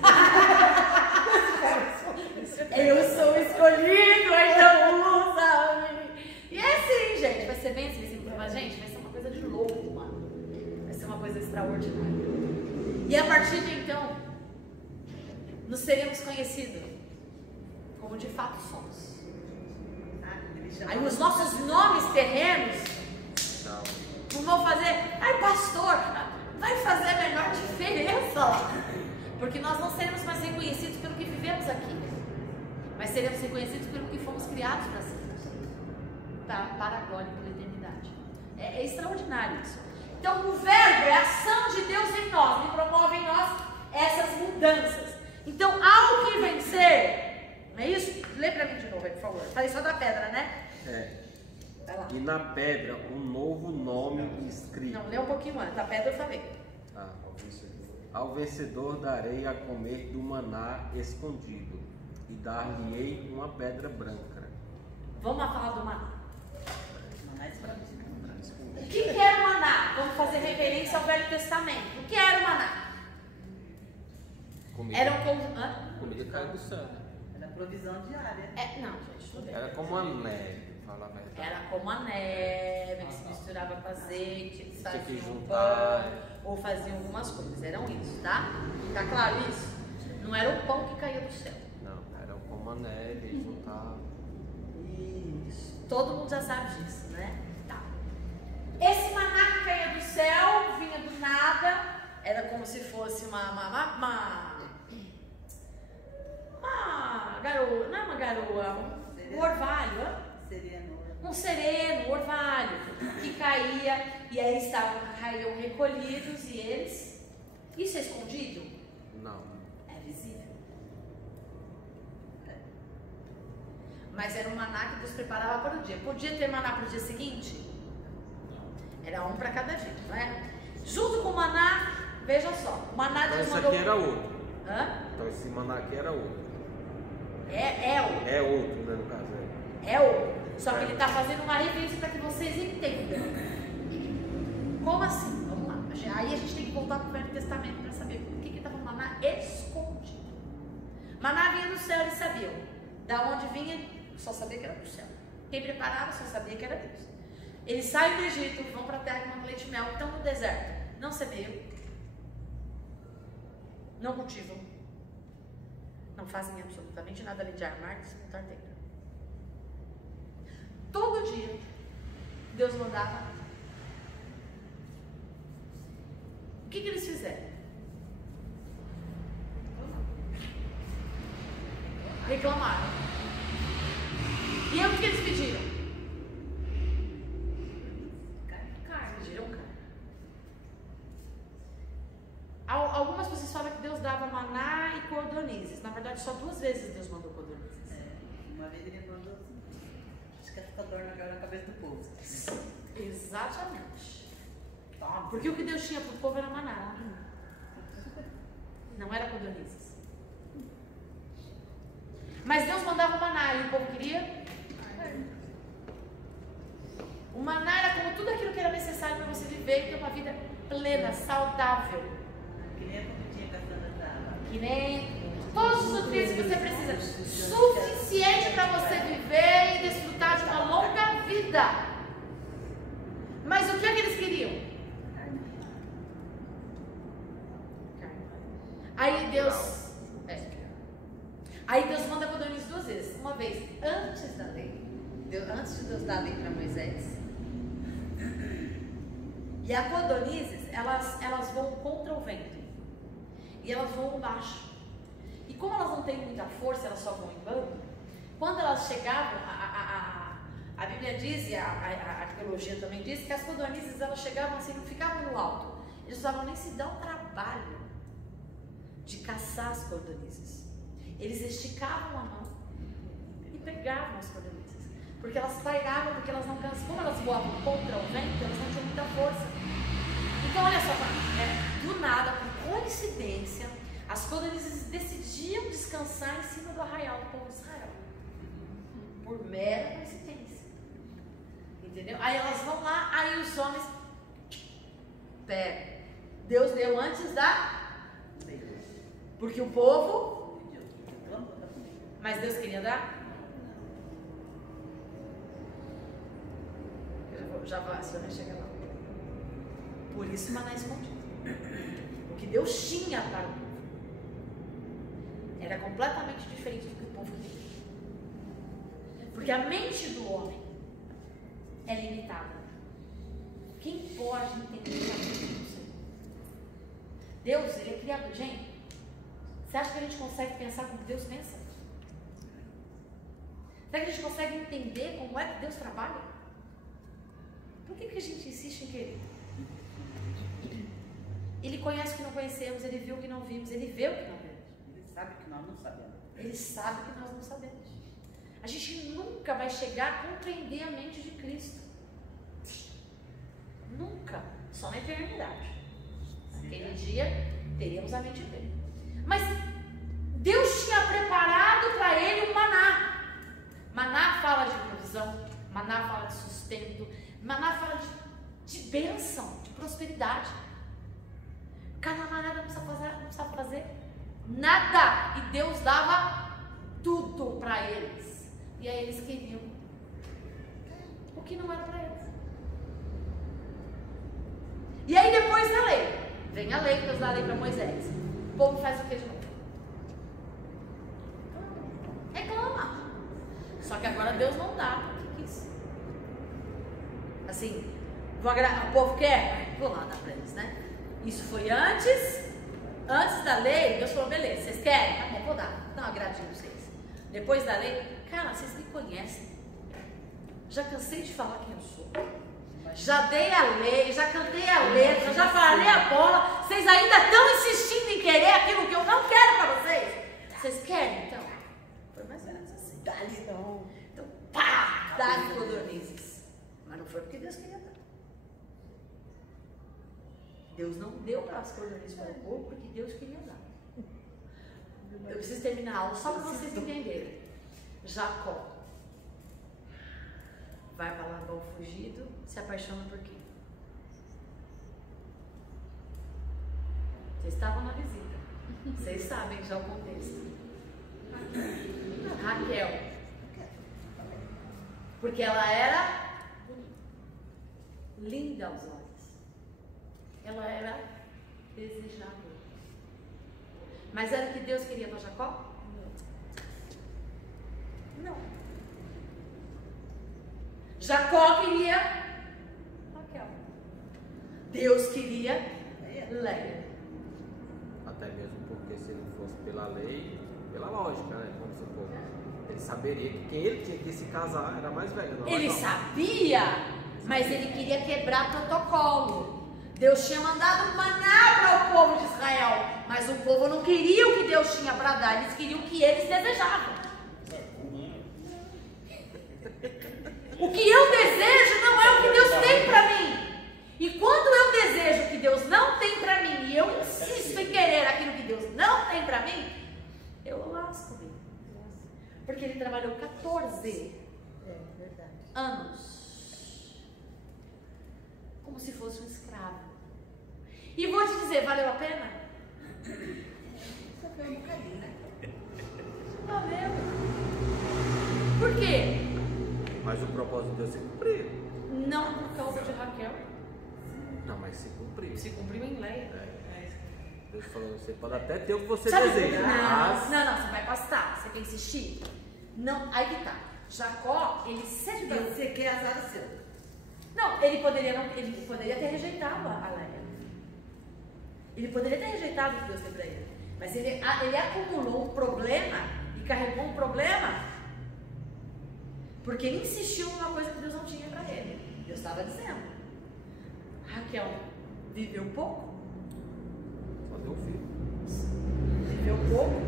Eu sou escolhido, então usa-me. E é assim, gente, vai ser bem assim. Mas, gente, vai ser uma coisa de louco, mano. Vai ser uma coisa extraordinária. E a partir de então, nos seremos conhecidos como de fato somos. Aí os nossos nomes terrenos Tchau. não vão fazer, pastor, vai fazer a menor diferença lá. Porque nós não seremos mais reconhecidos pelo que vivemos aqui, mas seremos reconhecidos pelo que fomos criados para ser, para a glória e pela eternidade. É extraordinário isso. Então o verbo é a ação de Deus em nós, Ele promove em nós essas mudanças. Então ao que vencer, não é isso? Lê para mim de novo aí, por favor. Falei só da pedra, né? Vai lá. E na pedra um novo nome escrito. Não, lê um pouquinho antes. A pedra eu falei. Ah. Ao vencedor darei a comer do maná escondido, e dar-lhe-ei uma pedra branca. Vamos lá falar do maná. Maná escondido. O que era o maná? Vamos fazer referência ao Velho Testamento. O que era o maná? Comida, Era um... comida que caiu do céu, né? Era provisão diária. Não, gente, tudo bem. Era como a neve, fala a verdade. Era como a neve que se misturava com azeite, eles Tinha que faziam juntar. pão ou faziam algumas coisas. Eram isso, tá? Tá claro isso? Não era o pão que caía do céu. Não, era como a neve, juntava. Isso. Todo mundo já sabe disso, né? Tá. Esse maná que caía do céu, vinha do nada, era como se fosse uma garoa, não é uma garoa, um orvalho, um sereno, um orvalho, que caía, e aí caíam recolhidos, e eles, isso é escondido? Não. É visível. Mas era um maná que Deus preparava para o dia. Podia ter maná para o dia seguinte? Era um para cada dia, não é? Junto com o maná, veja só, o maná Então Deus esse mandou... aqui era outro. Hã? Então esse maná aqui era outro. É outro. É outro, né, no caso. É outro. Só que ele está fazendo uma referência para que vocês entendam. Como assim? Vamos lá. Aí a gente tem que voltar para o Velho Testamento para saber por que estava o maná escondido. Maná vinha do céu, eles sabiam. Da onde vinha, só sabia que era do céu. Quem preparava, só sabia que era Deus. Eles saem do Egito, vão para a terra que manda leite e mel, estão no deserto. Não semeiam. Não cultivam. Não fazem absolutamente nada além de armar e desmontar tenda. Todo dia, Deus mandava. O que eles fizeram? Reclamaram. E é o que eles pediram? Carne. Pediram carne. Algumas pessoas falam que Deus dava maná e cordonizes. Na verdade, só 2 vezes Deus mandou cordonizes. Uma vez ele mandou assim, acho que fica dor na cabeça do povo. Exatamente. Porque o que Deus tinha para o povo era maná. Não era cordonizes. Mas Deus mandava maná e o povo queria? O maná era como tudo aquilo que era necessário para você viver e ter uma vida plena, saudável. Que nem a comidinha caçando da... Que nem todos os nutrientes que você precisa. Suficiente para você viver e desfrutar de uma longa vida. Mas o que é que eles queriam? Aí Deus... Aí Deus manda codorniz 2 vezes. Uma vez antes da lei. Antes de Deus dar a lei para Moisés. E as codornizes, elas voam contra o vento. E elas voam baixo. E como elas não têm muita força, elas só vão em bando. Quando elas chegavam, a Bíblia diz, e a arqueologia também diz, que as codornizes, elas chegavam assim, não ficavam no alto. Eles não precisavam nem se dar o trabalho de caçar as codornizes. Eles esticavam a mão e pegavam as codornizes. Porque elas pairavam, porque elas não cansavam. Como elas voavam contra o vento, elas não tinham muita força. Então, olha só, do nada, por coincidência, as codornizes decidiam descansar em cima do arraial do povo de Israel. Por mera coincidência. Entendeu? Aí elas vão lá, aí os homens pegam. Deus deu antes da... Porque o povo... Mas Deus queria dar? Já vai, a senhora chega lá. Por isso maná escondido. O que Deus tinha para o povo era completamente diferente do que o povo queria. Porque a mente do homem é limitada. Quem pode entender a mente do Senhor? Deus, ele é criador. Gente, você acha que a gente consegue pensar como Deus pensa? Será que a gente consegue entender como é que Deus trabalha? Por que a gente insiste em querer? Ele conhece o que não conhecemos, ele viu o que não vimos, ele vê o que não vemos. Ele sabe que nós não sabemos. Ele sabe que nós não sabemos. A A gente nunca vai chegar a compreender a mente de Cristo. Nunca. Só na eternidade. Aquele dia teríamos a mente dele. Mas Deus tinha preparado para ele um maná. Maná fala de provisão, maná fala de sustento, maná fala de bênção, de prosperidade. Canaã não precisava fazer nada. E Deus dava tudo para eles. E aí eles queriam o que não era para eles. E aí depois da lei, vem a lei, Deus dá a lei para Moisés. O povo faz o que de novo? Reclama. Só que agora Deus não dá porque quis. Assim, o povo quer? Vou lá dar para eles, né? Isso foi antes da lei. Deus falou, beleza, vocês querem? Tá bom, vou dar um agradinho para vocês. Depois da lei, cara, vocês me conhecem. Já cansei de falar quem eu sou. Já dei a lei, já cantei a letra, já falei a bola. Vocês ainda estão insistindo em querer aquilo que eu não quero para vocês. Vocês querem, então? Foi mais ou menos assim. Dá-lhe não. Então, pá! Dá-lhe codornizes. Mas não foi porque Deus queria dar. Deus não deu para as codornizes para o povo porque Deus queria dar. Eu preciso terminar a aula só para vocês entenderem. Jacó vai para Labão fugido, se apaixona por quem? Vocês estavam na visita. Vocês sabem já o contexto. Raquel. Porque ela era linda aos olhos. Ela era desejável. Mas era o que Deus queria para Jacó? Não. Jacó queria Raquel. Deus queria Leia. Até mesmo porque se não fosse pela lei, pela lógica, né? Vamos supor, ele saberia que quem ele tinha que se casar era mais velho. Não ele sabia, mas ele queria quebrar protocolo. Deus tinha mandado maná para o povo de Israel, mas o povo não queria o que Deus tinha para dar, eles queriam o que eles desejavam. O que eu desejo não é o que Deus tem para mim. E quando eu desejo o que Deus não tem para mim, e eu insisto em querer aquilo que Deus não tem para mim, eu lasco-me. Porque ele trabalhou 14 anos como se fosse um escravo. E vou te dizer, valeu a pena? Só foi um bocadinho, né? Valeu. Por quê? Mas o propósito de Deus se cumpriu. Não por causa de Raquel. Não, mas se cumpriu. Se cumpriu em Leia. Deus falou, você pode até ter o que você Sabe deseja. Mas... Não, você vai pastar. Você quer insistir? Não, aí que tá. Jacó, ele cedeu. Você quer azar o seu. Não, ele poderia ter rejeitado a Leia. Ele poderia ter rejeitado o que Deus deu para ele. Mas ele acumulou um problema e carregou um problema porque ele insistiu numa coisa que Deus não tinha para ele. Deus estava dizendo. Raquel viveu pouco. Só deu um filho. Viveu pouco.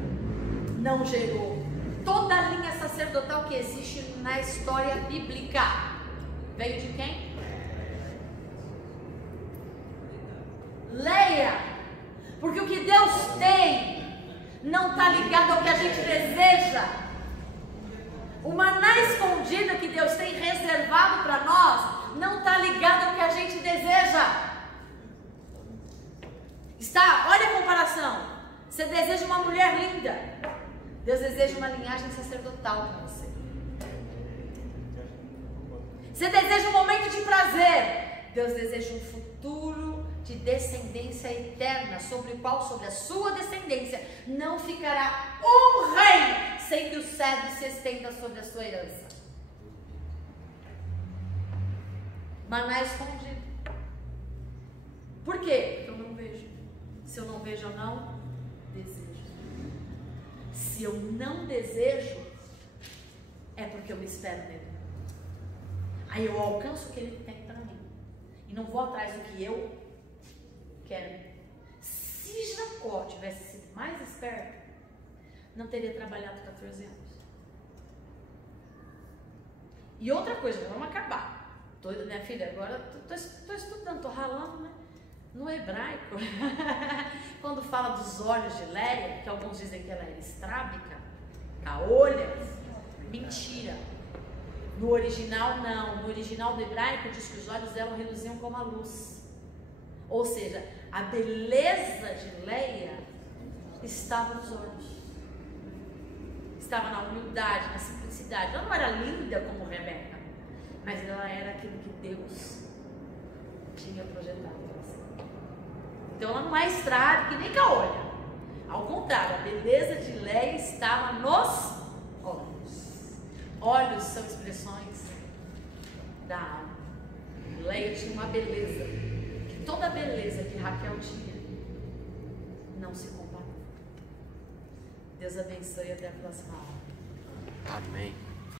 Não gerou toda a linha sacerdotal que existe na história bíblica. Veio de quem? Leia. Porque o que Deus tem não está ligado ao que a gente deseja. O maná escondido que Deus tem reservado para nós não está ligado ao que a gente deseja. Olha a comparação. Você deseja uma mulher linda. Deus deseja uma linhagem sacerdotal para você. Você deseja um momento de prazer. Deus deseja um futuro de descendência eterna, sobre o qual, sobre a sua descendência, não ficará um rei sem que o cedro se estenda sobre a sua herança. Maná escondido. Por quê? Porque eu não vejo. Se eu não vejo, eu não desejo. Se eu não desejo, é porque eu me espero nele. Aí eu alcanço o que ele tem para mim. E não vou atrás do que eu quero. Se Jacó tivesse sido mais esperto, não teria trabalhado 14 anos. E outra coisa, vamos acabar. Minha filha, agora tô estudando, tô ralando, né? No hebraico, quando fala dos olhos de Leia, que alguns dizem que ela era estrábica, caolhas, mentira. No original, não. No original do hebraico, diz que os olhos dela reluziam como a luz. Ou seja, a beleza de Leia estava nos olhos. Estava na humildade, na simplicidade. Ela não era linda como Rebeca, mas ela era aquilo que Deus tinha projetado para si. Então ela não é estrábica nem caolha. Ao contrário, a beleza de Leia estava nos olhos. Olhos são expressões da alma. Leia tinha uma beleza, que toda a beleza que Raquel tinha não se comparou. Deus abençoe até a próxima aula. Amém.